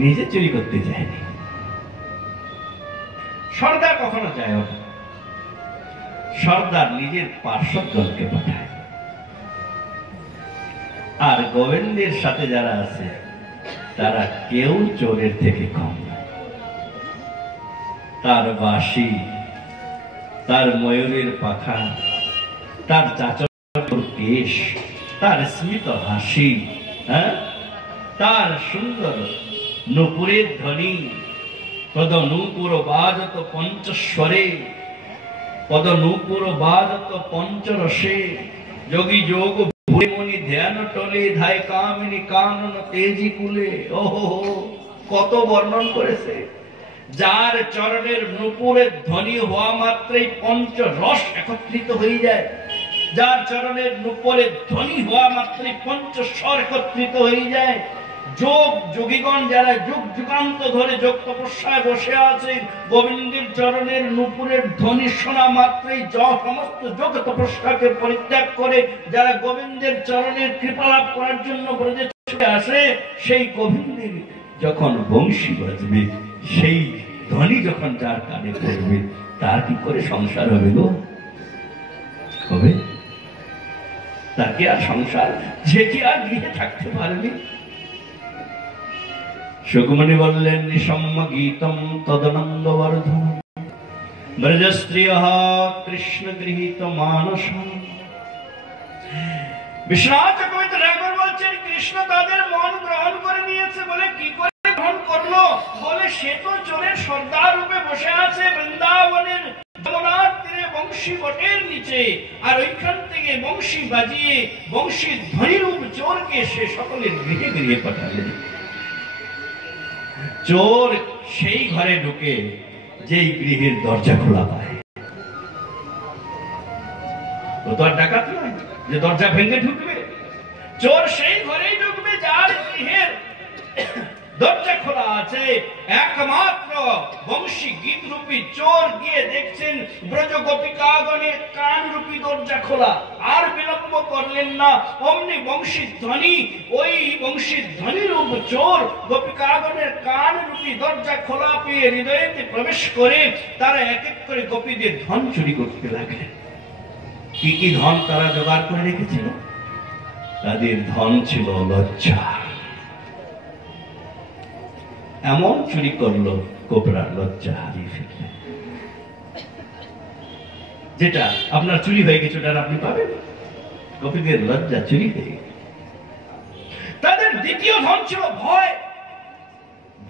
নিজে চুরি করতে চায়নি। সর্দার কখনো চায় না, সর্দার নিজের পার্শ্বদলকে পাঠায়। আর গোবিন্দের সাথে যারা আছে তারা কেউ চোরের থেকে কম নয়। তার বাঁশি, তার ময়ূরের পাখা, তার চাচর কেশ, তার স্মিত হাসি, তার সুন্দর নূপুরের ধ্বনি, পদ নূপুর বাজত পঞ্চস্বরে, পদ নূপুর বাজত পঞ্চরসে, যোগী যোগ ভূমনি ধ্যান টলে, ধায় কামিনী কানন তেজি কুলে। ওহো, কত বর্ণন করেছে। যার চরণের নূপুরের ধ্বনি হওয়া মাত্রই পঞ্চরস একত্রিত হয়ে যায়, যার চরণের নূপুরের ধ্বনি হওয়া মাত্রই পঞ্চস্বর একত্রিত হয়ে যায়। যোগ যোগীগণ যারা যুগ যুগান্ত ধরে যোগ তপস্যায় বসে আছে, গোবিন্দের চরণের নূপুরের ধ্বনি শোনা মাত্রই সমস্ত যোগ তপস্যাকে পরিত্যাগ করে যারা গোবিন্দের চরণের কৃপা লাভ করার জন্য ব্রজে ছুটে আসে, সেই গোবিন্দের যখন বংশী বাজবে, সেই ধ্বনি যখন যার কানে পড়বে, তার কি করে সংসার হবে গো? হবে? তার কি আর সংসার? যে কি আর গৃহে থাকতে পারবে? সুকুমণি বললেন, নিঃসম্য গীতম তদনন্দবর্ধন ব্রজস্ত্রিয় কৃষ্ণ গৃহীত মানস। বিশ্বনাথ চক্রবর্তী ঠাকুর বলছেন, কৃষ্ণ তাদের মন গ্রহণ করে নিয়েছে। বলে কি করে গ্রহণ করলো? বলে সে তো চোরের সর্দার রূপে বসে আছে বৃন্দাবনের যমুনার তীরে বংশী বটের নিচে, আর ওইখান থেকে বংশী বাজিয়ে বংশীর ধ্বনিরূপ চোরকে সে সকলের গৃহে গৃহে পাঠালেন। চোর সেই ঘরে ঢুকে যেই গৃহের দরজা খোলা পায়। ও তো আর ডাকাত নয় যে দরজা ভেঙে ঢুকবে। চোর সেই ঘরেই ঢুকবে যার গৃহের দরজা খোলা আছে। একমাত্র বংশী গীত রূপী চোর গিয়ে দেখছেন ব্রজ গোপিকাগণের কান রূপী দরজা খোলা, আর বিলম্ব করলেন না। অমনি বংশীর ধ্বনি, ওই বংশীর ধ্বনি রূপ চোর গোপিকাগণের কান রূপী দরজা খোলা পেয়ে হৃদয়েতে প্রবেশ করে তারা এক এক করে গোপীদের ধন চুরি করতে লাগলেন। কি কি ধন তারা জোগাড় করে রেখেছিল? তাদের ধন ছিল লজ্জা। এমন চুরি করলো, কোবরার লজ্জা হারিয়ে ফেললেন। যেটা আপনার চুরি হয়ে গেছে ওটা আপনি পাবেন, গোপীদের লজ্জা চুরি হয়ে গেছে। তাদের দ্বিতীয় ধন ছিল ভয়,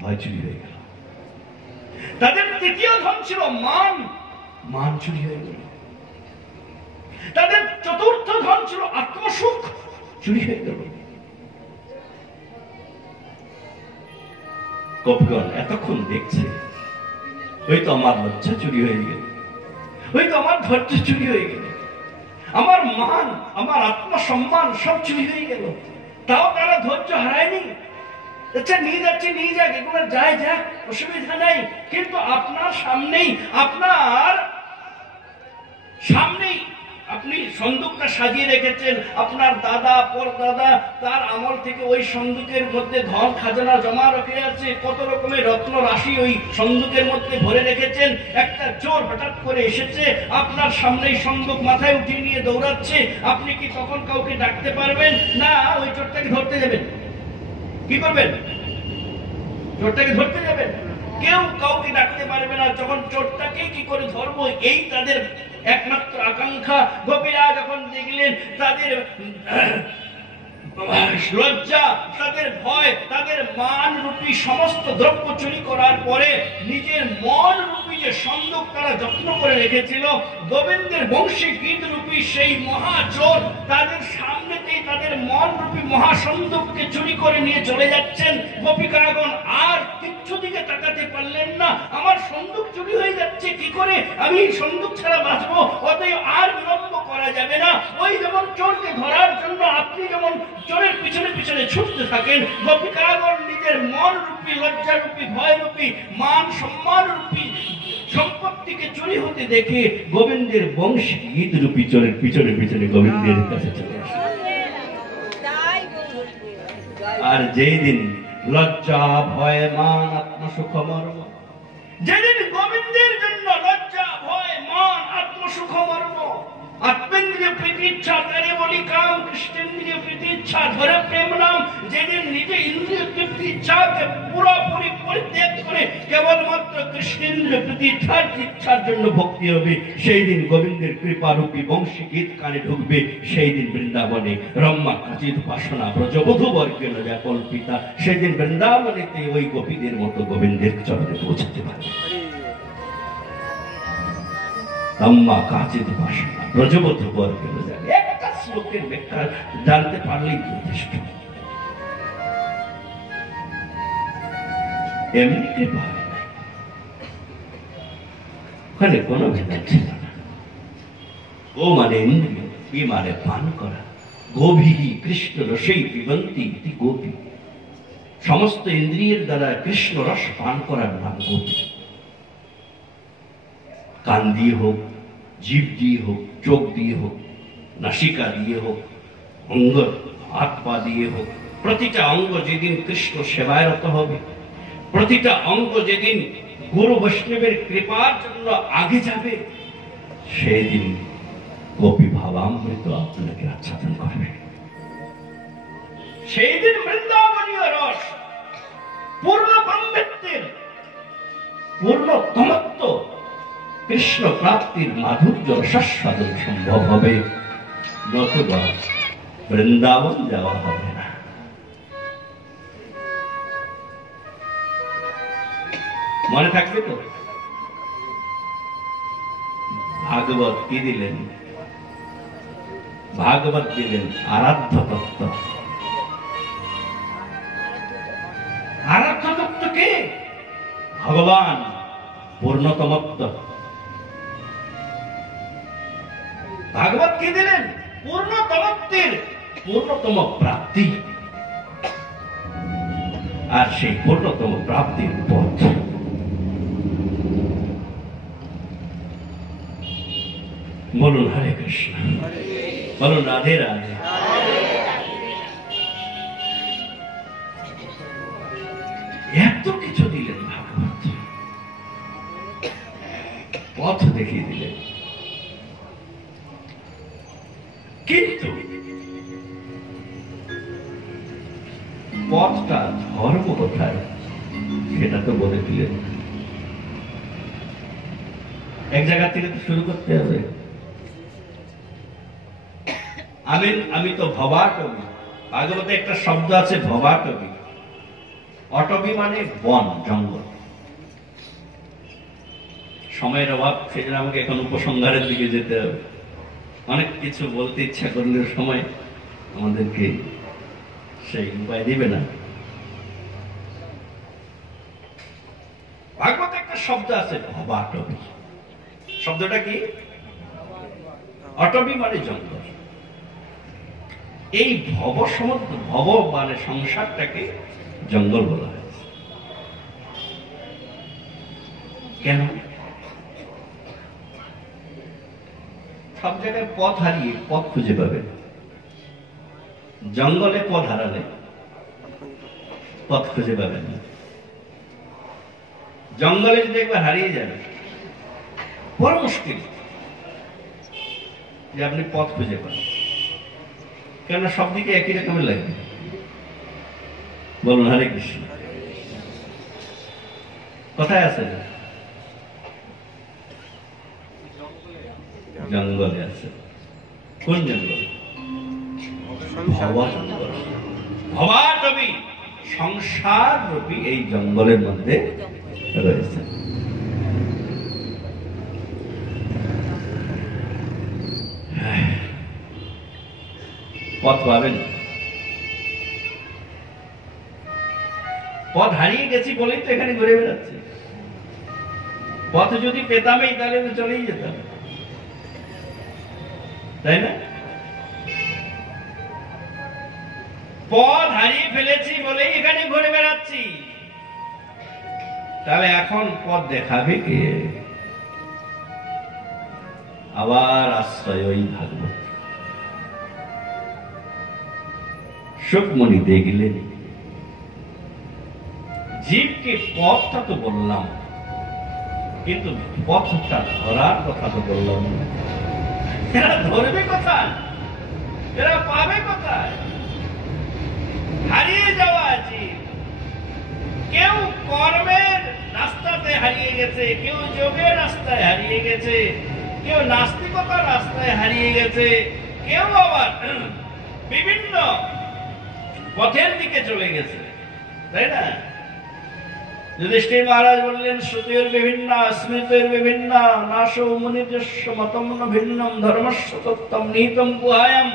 ভয় চুরি হয়ে গেল। তাদের তৃতীয় ধন ছিল মান, মান চুরি হয়ে গেল। তাদের চতুর্থ ধন ছিল আত্মসুখ, চুরি হয়ে গেল। গোপগণ এতক্ষণ দেখছে, হয়তো আমার লজ্জা চুরি হয়ে গেল, হয়তো আমার ধৈর্য চুরি হয়ে গেল, আমার মান, আমার আত্মসম্মান সব চুরি হয়ে গেল। তাও তারা ধৈর্য হারায়নি। আচ্ছা নিয়ে যাচ্ছে, নিয়ে যাক, এগুলো যায় যাক, অসুবিধা নাই। কিন্তু আপনার সামনেই আপনি সন্দুকটা সাজিয়ে রেখেছেন। আপনার দাদা পরদাদা তার আমল থেকে ওই সন্দুকের মধ্যে ধন খাজানা জমা রেখে আছে, কত রকমের রত্ন রাশি ওই সন্দুকের মধ্যে ভরে রেখেছেন। একটা চোর হঠাৎ করে এসেছে, আপনার সামনেই সন্দুক মাথায় উঠিয়ে নিয়ে দৌড়াচ্ছে। আপনি কি তখন কাউকে ডাকতে পারবেন? না, ওই চোরটাকে ধরতে যাবেন। কি করবেন? চোরটাকে ধরতে যাবেন। কেউ কাউকে ডাকতে পারবে না। যখন চোরটাকে কি করে ধরবো, এই তাদের একমাত্র আকাঙ্ক্ষা। গোপীরা যখন দেখলেন তাদের লজ্জা, তাদের ভয়, তাদের মান রূপী সমস্ত দ্রব্য চুরি করার পরে নিজের মন রূপী যে সন্দুক তারা যত্ন করে রেখেছিল, গোবিন্দের বংশী গীত রূপী সেই মহাচোর তাদের সামনেতেই তাদের মন রূপী মহাসন্দুককে চুরি করে নিয়ে চলে যাচ্ছেন। গোপিকাগণ আর কিচ্ছু দিকে তাকাতে পারলেন না। আমার সন্দুক চুরি হয়ে যাচ্ছে, কি করে আমি এই সন্দুক ছাড়া বাঁচবো? অতএব আর বিলম্ব করা যাবে না। ওই যেমন চোরকে ধরার জন্য আপনি যেমন চোরের পিছনে পিছনে ছুটতে থাকেন, গোপিকাগণ নিজের মন রূপী, লজ্জা রূপী, ভয় রূপী, মান সম্মান রূপী সম্পত্তিকে চুরি হতে দেখে গোবিন্দের বংশী গীত রূপী চোরের পিছনে পিছনে গোবিন্দের কাছে চলে আসে। আর যেই দিন লজ্জা, ভয়, মান, আত্মসুখ, মর্ম, যেদিন গোবিন্দের জন্য লজ্জা, ভয়, মান, আত্মসুখ, মর্ম, আত্মেন্দ্রিয় প্রীতি ইচ্ছা, তারে বলি কাম, কৃষ্ণেন্দ্রিয় প্রীতি ইচ্ছা ধরে প্রেম নাম, যেদিন নিজে ইন্দ্রিয় তৃপ্তি ইচ্ছাকে পুরোপুরি পরিত্যাগ করে কেবলমাত্র কৃষ্ণেন্দ্রিয় প্রীতি ইচ্ছার জন্য ভক্তি হবে, সেই দিন গোবিন্দের কৃপারূপী বংশী গীত কানে ঢুকবে। সেই দিন বৃন্দাবনে রম্মা কাচিত উপাসনা ব্রজবধূ বর্গের কল্পিতা, সেদিন বৃন্দাবনেতে ওই গোপীদের মতো গোবিন্দের চরণে পৌঁছাতে পারবে। রম্মা কাচিত উপাসনা ব্রজবধূ বর্গের একটা শ্লোকের ব্যাখ্যা জানতে পারলেই যথেষ্ট। এমনি কৃপা হয় না, ওখানে কোনো ভেদাল ছিল না। ও মানে ইন্দ্রিয়, ই মানে পান করা। গোভী কৃষ্ণ রসেই পিবন্তি ইতি গোপী, সমস্ত ইন্দ্রিয়ের দ্বারা কৃষ্ণ রস পান করার নাম গোপী। কান দিয়ে হোক, জিভ দিয়ে হোক, চোখ দিয়ে হোক, নাসিকা দিয়ে হোক, অঙ্গ হাত পা দিয়ে হোক, প্রতিটা অঙ্গ যেদিন কৃষ্ণ সেবায়রত হবে, প্রতিটা অঙ্গ যেদিন গুরু বৈষ্ণবের কৃপার জন্য আগে যাবে, সেই দিন গোপী ভাবামৃত আপনাকে আচ্ছাদন করবে। সেই দিন বৃন্দাবনীয় রস পূর্ণ ব্রহ্মত্বের পূর্ণতমত্ব কৃষ্ণ প্রাপ্তির মাধুর্য রসাস্বাদন সম্ভব হবে, নতুবা বৃন্দাবন যাওয়া হবে না। মনে থাকবে তো? ভাগবত কি দিলেন? ভাগবত দিলেন আরাধ্য তত্ত্ব। আরাধ্য তত্ত্ব কে? ভগবান পূর্ণতমত্ব। ভাগবত কি দিলেন? পূর্ণতমত্বের পূর্ণতম প্রাপ্তি, আর সেই পূর্ণতম প্রাপ্তির পথ। বলুন হরে কৃষ্ণ, বলুন রাধে রাধে। এত কিছু দিলেন ভাগবত, পথ দেখিয়ে দিলেন, কিন্তু পথটা ধর্ম কোথায় সেটা তো বলে দিলেন। এক জায়গা থেকে তো শুরু করতে হবে। আমি তো ভবাটবি, ভাগবতে একটা শব্দ আছে ভবাটবি। অটবি মানে বন, জঙ্গল। সময়ের অভাব, সেজন্য আমাকে এখন উপসংহারের দিকে যেতে হবে। অনেক কিছু বলতে ইচ্ছা করলে সময় আমাদেরকে সেই উপায় দিবে না। ভাগবতে একটা শব্দ আছে ভবাটবি। শব্দটা কি? অটবি মানে জঙ্গল। এই ভব সমুদ্র, ভব মানে সংসারটাকে জঙ্গল বলা হয়েছে। কেন? সব জায়গায় পথ হারিয়ে পথ খুঁজে পাবে, জঙ্গলে পথ হারালে পথ খুঁজে পাবেন না। জঙ্গলে যদি একবার হারিয়ে যাবে বড় মুশকিল যে আপনি পথ খুঁজে পান, কেন সব দিকে একই রকমের লাগবে। বলুন হরে কৃষ্ণ। কোথায় আছে? জঙ্গলে আছে। কোন জঙ্গল? ভবা জঙ্গল। ভবাটবি সংসার রূপী এই জঙ্গলের মধ্যে রয়েছে। পথ পাবেন, পথ হারিয়ে গেছি বলেই তো এখানে ঘুরে বেড়াচ্ছে। পথ যদি পেতামই তাহলে তো চলেই যেতাম, তাই না? পথ হারিয়ে ফেলেছি বলেই এখানে ঘুরে বেড়াচ্ছি। তাহলে এখন পথ দেখাবে কে? আবার আশ্রয় ওই ভাগবত। সুখমণি দেখলেন জীবকে পথটা তো বললাম, কিন্তু পথটা ধরার কথা তো বললাম না। এরা ধরবে কোথায়? এরা পাবে কোথায়? হারিয়ে যাওয়া জীব। কেউ কর্মের রাস্তাতে হারিয়ে গেছে, কেউ যোগের রাস্তায় হারিয়ে গেছে, কেউ নাস্তিকতার রাস্তায় হারিয়ে গেছে, কেউ আবার বিভিন্ন পথের দিকে চলে গেছে, তাই না? যুধিষ্ঠির মহারাজ বললেন শ্রুতির বিভিন্ন স্মৃতির বিভিন্ন নাশো মুনিজস্ব মতম ন ভিন্নম ধর্মস্য তত্ত্বম নিহিতম গুহায়াম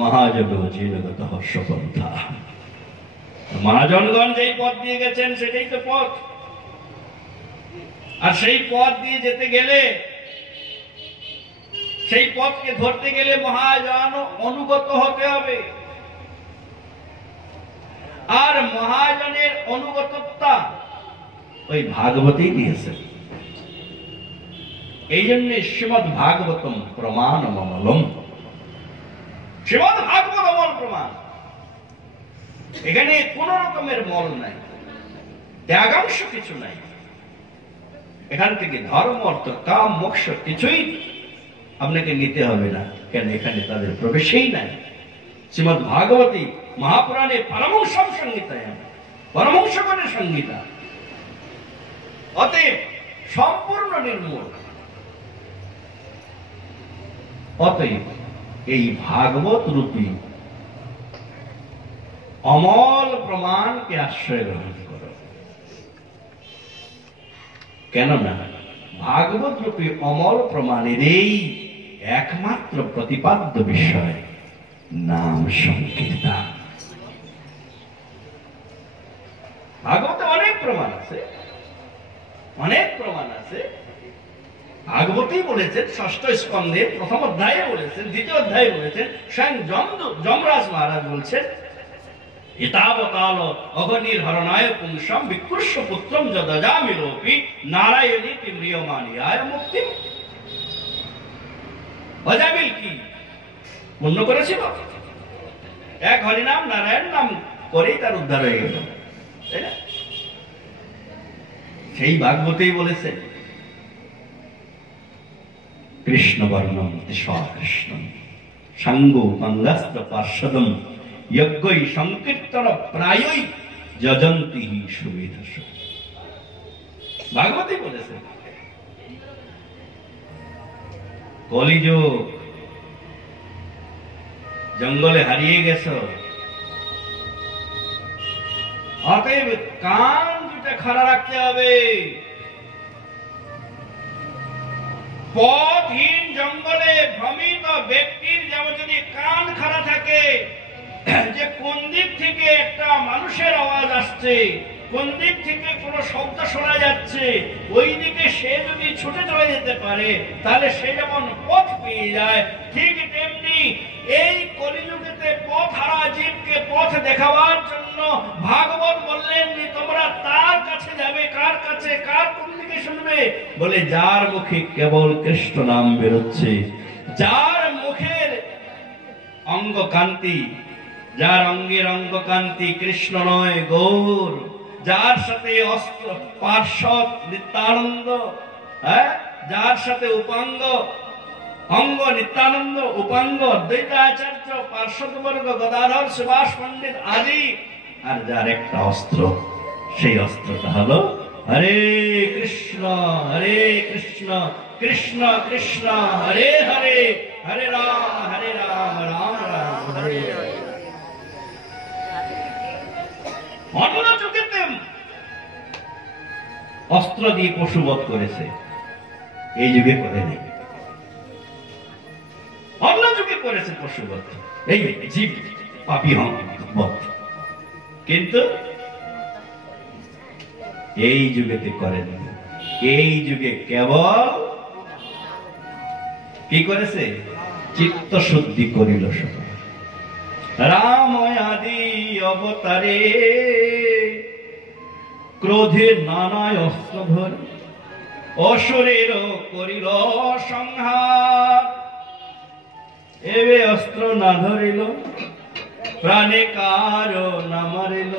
মহাজগ জীবগত হর্ষপন্থা। মহাজনগণ যেই পথ দিয়ে গেছেন সেটাই তো পথ। আর সেই পথ দিয়ে যেতে গেলে, সেই পথকে ধরতে গেলে মহাজন অনুগত হতে হবে। আর মহাজনের অনুগততা ওই ভাগবতেই দিয়েছে। এই জন্য শ্রীমদ ভাগবতম প্রমাণ অমলম। শ্রীমদ ভাগবত অমল প্রমাণ। এখানে কোন রকমের মল নাই, ত্যাগাংশ কিছু নাই। এখান থেকে ধর্ম, অর্থ, কাম, মোক্ষ কিছুই আপনাকে নিতে হবে না। কেন? এখানে তাদের প্রবেশই নাই। শ্রীমদ ভাগবতী মহাপুরাণে পরমংসম সংহিতায়, পরমংসগণের সংহিতা, অতএব সম্পূর্ণ নির্মূল। অতএব এই ভাগবত রূপী অমল প্রমাণকে আশ্রয় গ্রহণ করো। কেননা ভাগবত রূপী অমল প্রমাণের এই একমাত্র প্রতিপাদ্য বিষয় নাম সংকীর্তন। ভাগবতে অনেক প্রমাণ আছে, অনেক প্রমাণ আছে। ভাগবতেই বলেছেন, ষষ্ঠ স্কন্ধে প্রথম অধ্যায়ে বলেছেন, দ্বিতীয় অধ্যায়ে বলেছেন, স্বয়ং যমরাজ মহারাজ বলছেন এতাবতাল অগনির হরণায় পুংসম বিকৃষ্য পুত্রম যদজামিলোপি নারায়ণী কিম্রিয়মানিয়ায় মুক্তি। অজামিল কি পুণ্য করেছিল? এক হরিনাম নারায়ণ নাম করেই তার উদ্ধার হয়ে গেল, তাই না? সেই ভাগবতেই বলেছে কৃষ্ণ বর্ণম কৃষ্ণম সাঙ্গ মঙ্গাস্ত্র পার্শ্বদম যজ্ঞই সংকীর্তন প্রায়ই যজন্তি সুবিধস। ভাগবতী বলেছে কলিযুগ, জঙ্গলে হারিয়ে গেছ, অতএব কান দুটা খাড়া রাখতে হবে। পথহীন জঙ্গলে ভ্রমিত ব্যক্তির যেমন যদি কান খাড়া থাকে যে কোন দিক থেকে একটা মানুষের আওয়াজ আসছে, কোন দিক থেকে কোন শব্দ শোনা যাচ্ছে, ওই দিকে সে যদি ছুটে চলে যেতে পারে তাহলে সে যেমন পথ পেয়ে যায়, ঠিক তেমনি এই কলিযুগেতে পথ হারা জীবকে পথ দেখাবার জন্য ভাগবত বললেন যে তোমরা তার কাছে যাবে। কার কাছে? কার কোন দিকে শুনবে? বলে যার মুখে কেবল কৃষ্ণ নাম বেরোচ্ছে, যার মুখের অঙ্গকান্তি, যার অঙ্গের অঙ্গকান্তি কৃষ্ণ নয় গৌর, যার সাথে অস্ত্র পার্শ্বদ নিত্যানন্দ, যার সাথে উপাঙ্গ অঙ্গ নিত্যানন্দ, উপাঙ্গ দ্বৈতাচার্য, পার্শ্বদবর্গ গদাধর, সুভাষ পণ্ডিত আদি, আর যার একটা অস্ত্র, সেই অস্ত্রটা হলো হরে কৃষ্ণ কৃষ্ণ কৃষ্ণ হরে হরে, হরে রাম রাম রাম হরে হরে। অন্য যুগেতে অস্ত্র দিয়ে পশুবধ করেছে, এই যুগে করে নেই। অন্য যুগে করেছে পশুবধ, এই জীব পাপী বধ, কিন্তু এই যুগেতে করেন। এই যুগে কেবল কি করেছে? চিত্ত শুদ্ধি করিল সব। রাম আদি অবতারে ক্রোধে নানা অস্ত্র ধরে অসুরের করিল সংহার। এবে অস্ত্র না ধরিল, প্রাণে কারো না মারিল,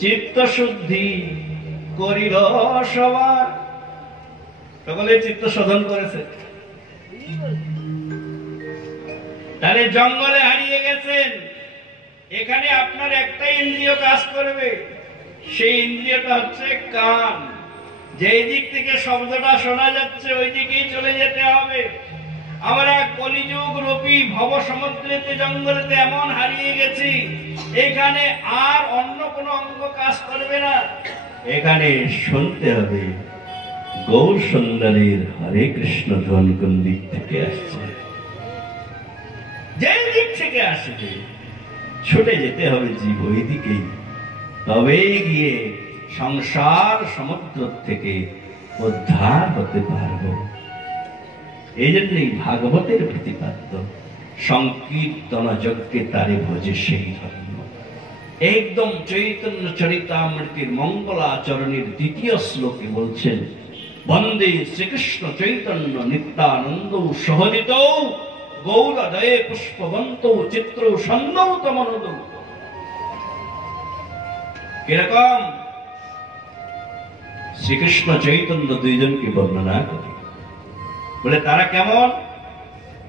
চিত্ত শুদ্ধি করিল সবার। সকলে চিত্ত শোধন করেছে। তাহলে জঙ্গলে হারিয়ে গেছেন, এখানে আপনার একটা ইন্দ্রিয় কাজ করবে, সেই ইন্দ্রিয়টা হচ্ছে কান। যেই দিক থেকে শব্দটা শোনা যাচ্ছে ওই দিকেই চলে যেতে হবে। আমরা কলিযুগ রূপী ভব সমুদ্রেতে জঙ্গলেতে এমন হারিয়ে গেছি, এখানে আর অন্য কোনো অঙ্গ কাজ করবে না। এখানে শুনতে হবে গৌর সুন্দরের হরে কৃষ্ণ ধ্বন কোন দিক থেকে আসছে। যে দিক থেকে আসবে ছুটে যেতে হবে জীব ওই দিকেই, তবেই গিয়ে সংসার সমুদ্র থেকে উদ্ধার হতে পারব। এই জন্যই ভাগবতের প্রতিপাদ্য সংকীর্তন যজ্ঞে তারে ভোজে সেই ধর্ম। একদম চৈতন্য চরিতামৃতের মঙ্গলাচরণের দ্বিতীয় শ্লোকে বলছেন, বন্দে শ্রীকৃষ্ণ চৈতন্য নিত্যানন্দ সহজিত গৌরদয়ে পুষ্পবন্ত চিত্র সন্দৌ তমনদ। কিরকম? শ্রীকৃষ্ণ চৈতন্য দুইজনকে বর্ণনা করে, বলে তারা কেমন?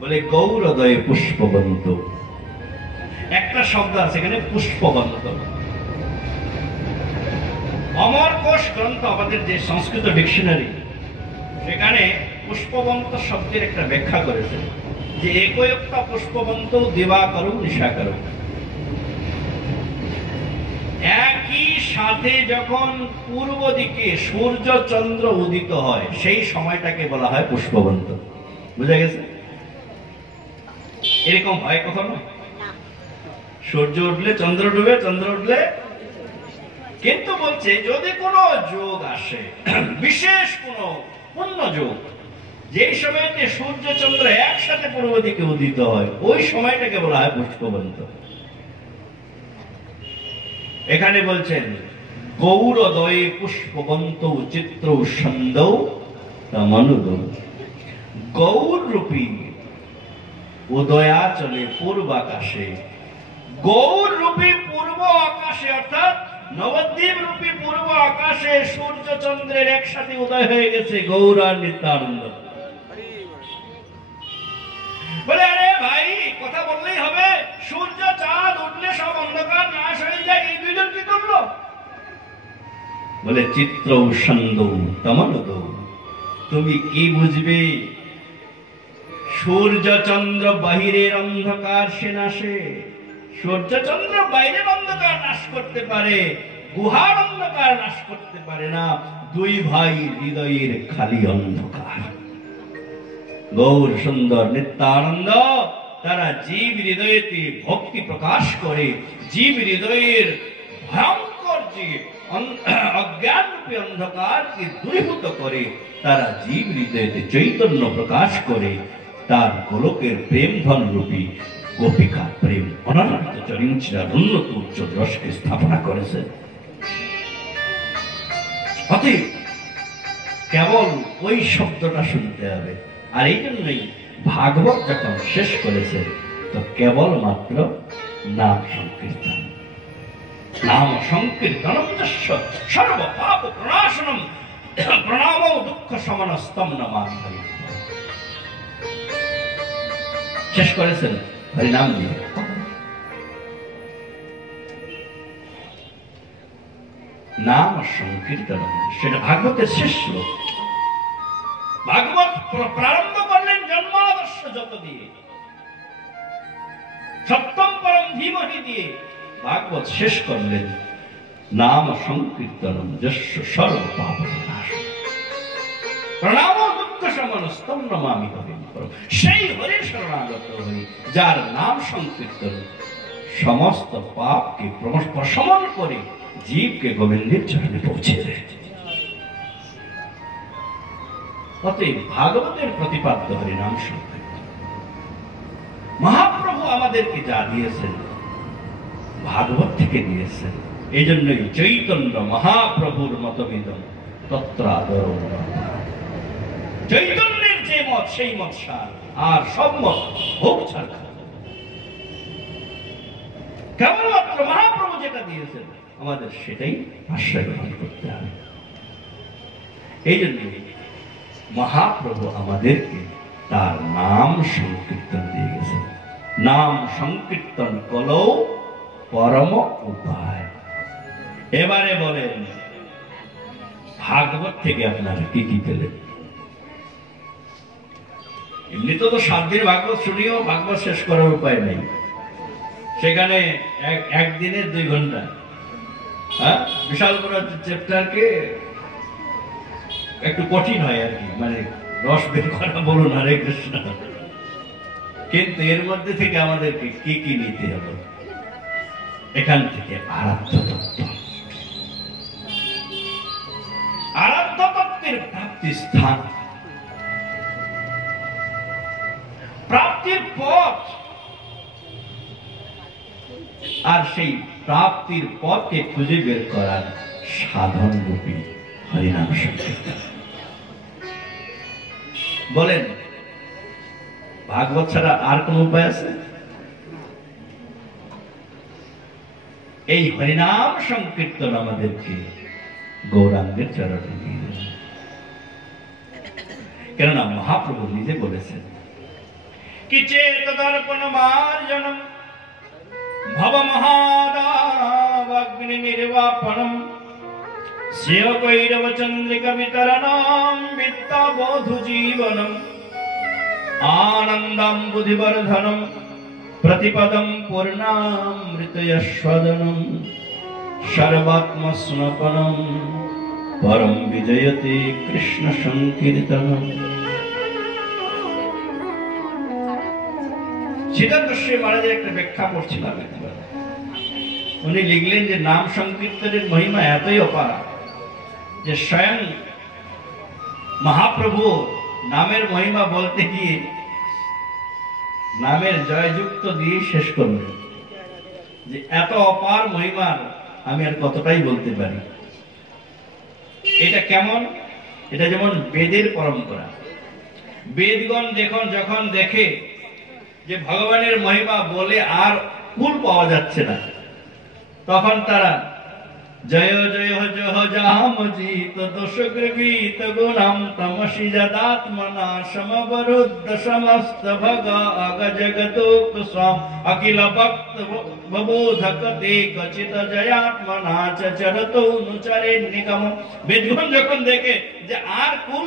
বলে গৌরদয়ে পুষ্পবন্ত। একটা শব্দ আছে এখানে, পুষ্পবন্ত। অমর কোষ গ্রন্থ, আমাদের যে সংস্কৃত ডিকশনারি, সেখানে পুষ্পবন্ত শব্দের একটা ব্যাখ্যা করেছে যে একয়ক্তা পুষ্পবন্ত দিবাকরম নিশাকরম। একই সাথে যখন পূর্ব দিকে সূর্য চন্দ্র উদিত হয় সেই সময়টাকে বলা হয় পুষ্পবন্ত। বুঝা গেছে? এরকম হয় কখনো? সূর্য উঠলে চন্দ্র ডুবে, চন্দ্র উঠলে। কিন্তু বলছে যদি কোনো যোগ আসে, বিশেষ কোনো পূর্ণ যোগ, যেই সময়তে সূর্য চন্দ্র একসাথে পূর্ব দিকে উদিত হয়, ওই সময়টাকে বলা হয় পুষ্পবন্ত। এখানে বলছেন গৌরদয়ে পুষ্পবন্ত চিত্র সন্দৌ তমনুদ। গৌর রূপী উদয়াচলে পূর্বাকাশে, গৌর রূপী পূর্ব আকাশে অর্থাৎ নবদ্বীপ রূপী পূর্ব আকাশে সূর্য চন্দ্রের একসাথে উদয় হয়ে গেছে গৌর আর নিত্যানন্দ। বলে আরে ভাই, কথা বললেই হবে? সূর্য চাঁদ উঠলে সব অন্ধকার নাশ হয়ে যায়, এই দুইজন কি করলো? বলে চিত্র সন্দৌ তমনুদ। তুমি কি বুঝবে? সূর্য চন্দ্র বাহিরের অন্ধকার সে নাশে। সূর্য চন্দ্র বাইরের অন্ধকার নাশ করতে পারে, গুহার অন্ধকার নাশ করতে পারে না। দুই ভাই হৃদয়ের খালি অন্ধকার। গৌর সুন্দর নিত্যানন্দ তারা জীব হৃদয়েতে ভক্তি প্রকাশ করে, জীব হৃদয়ের ভয়ঙ্কর যে অজ্ঞান রূপী অন্ধকারকে দূরীভূত করে তারা জীব হৃদয়তে চৈতন্য প্রকাশ করে তার গোলকের প্রেম ধন রূপী গোপিকা প্রেম অনন্ত চরিঞ্চিরা উন্নত উচ্চ রসকে স্থাপনা করেছে। অতএব কেবল ওই শব্দটা শুনতে হবে। আর এই জন্যই ভাগবত যখন শেষ করেছে তো কেবল মাত্র নাম সংকীর্তন, নাম সংকীর্তনম যস্য সর্ব পাপ প্রণাশনম প্রণামো দুঃখ শমনস্তম নমামি হরি। শেষ করেছেন হরিনাম দিয়ে। নাম সংকীর্তন সেটা ভাগবতের শেষ শ্লোক। ভাগবত প্রারম্ভ করলেন জন্মাদর্শ যত দিয়ে, সপ্তম পরম ধীমহি দিয়ে ভাগবত শেষ করলেন নাম সংকীর্তনম যস্য সর্ব পাপ প্রণাশনম প্রণামো দুঃখ শমনস্তম নমামি হরিম। সেই হরির শরণাগত হই যার নাম সংকীর্তন সমস্ত পাপকে প্রশমন করে জীবকে গোবিন্দের চরণে পৌঁছে দেয়। অতএব ভাগবতের প্রতিপাদ্য হরিনাম সংকীর্তন। মহাপ্রভু আমাদেরকে যা দিয়েছেন ভাগবত থেকে দিয়েছেন। এই জন্যই চৈতন্য মহাপ্রভুর মতবিদম তত্র আদর। চৈতন্যের যে মত সেই মত সার, আর সব মত ভোগ ছাড়া। কেবলমাত্র মহাপ্রভু যেটা দিয়েছেন আমাদের সেটাই আশ্রয় গ্রহণ করতে হবে। এই জন্য মহাপ্রভু আমাদেরকে তার নাম সংকীর্তন দিয়ে গেছেন। নাম সংকীর্তন কলৌ পরম উপায়। এবারে বলেন ভাগবত থেকে আপনারা কি কি পেলেন? এমনি তো 7 দিন ভাগবত শুনিও ভাগবত শেষ করার উপায় নেই। সেখানে একদিনের 2 ঘন্টা, বিশাল বড় চ্যাপ্টারকে একটু কঠিন হয় আর কি, মানে রস বের করা বলুন হরে কৃষ্ণ। কিন্তু এর মধ্যে থেকে আমাদেরকে কি কি নিতে হবে? এখান থেকে আরাধ্য তত্ত্ব, আরাধ্য তত্ত্বের প্রাপ্তি স্থান, প্রাপ্তির পথ, আর সেই প্রাপ্তির পথকে খুঁজে বের করার সাধন রূপী হরিনাম সংকীর্তন। বলেন ভাগবত ছাড়া আর কোন উপায় আছে? এই হরিনাম সংকীর্তন আমাদেরকে গৌরাঙ্গের চরণে নিয়ে যাবে। কেননা মহাপ্রভু নিজে বলেছেন কি চেত দর্পণ মার্জনম ভব মহাদাবাগ্নি নির্বাপনম শ্রেয় কৈরব চন্দ্রিকা বিতরণম বিদ্যা বোধু জীবনম আনন্দম বুদ্ধিবর্ধনম প্রতিপদম পূর্ণামৃতয়স্বদনম সর্বাত্মস্নপনম পরম বিজয়তে কৃষ্ণ সংকীর্তনম। সিদ্ধার্থশ্রী মহারাজের একটা ব্যাখ্যা পড়ছিলাম একবার। উনি লিখলেন যে নাম সংকীর্তনের মহিমা এতই অপার যে স্বয়ং মহাপ্রভু নামের মহিমা বলতে গিয়ে নামের জয়যুক্ত দিয়ে শেষ করলেন যে এত অপার মহিমার আমি আর কতটাই বলতে পারি। এটা কেমন? এটা যেমন বেদের পরম্পরা। বেদগণ যখন দেখে যে ভগবানের মহিমা বলে আর কুল পাওয়া যাচ্ছে না, তখন তারা জয় জয় জহ জামজিত দোষগ্রবীত গুণাম তমসি যদাত্মনা সমবরুদ্ধ সমস্ত ভগ অগ জগদোক স্বাম অখিল ভক্ত ববোধক তে কচিত জয়াত্মনা চরতো নুচরে নিগম। বেদগণ যখন দেখে যে আর কুল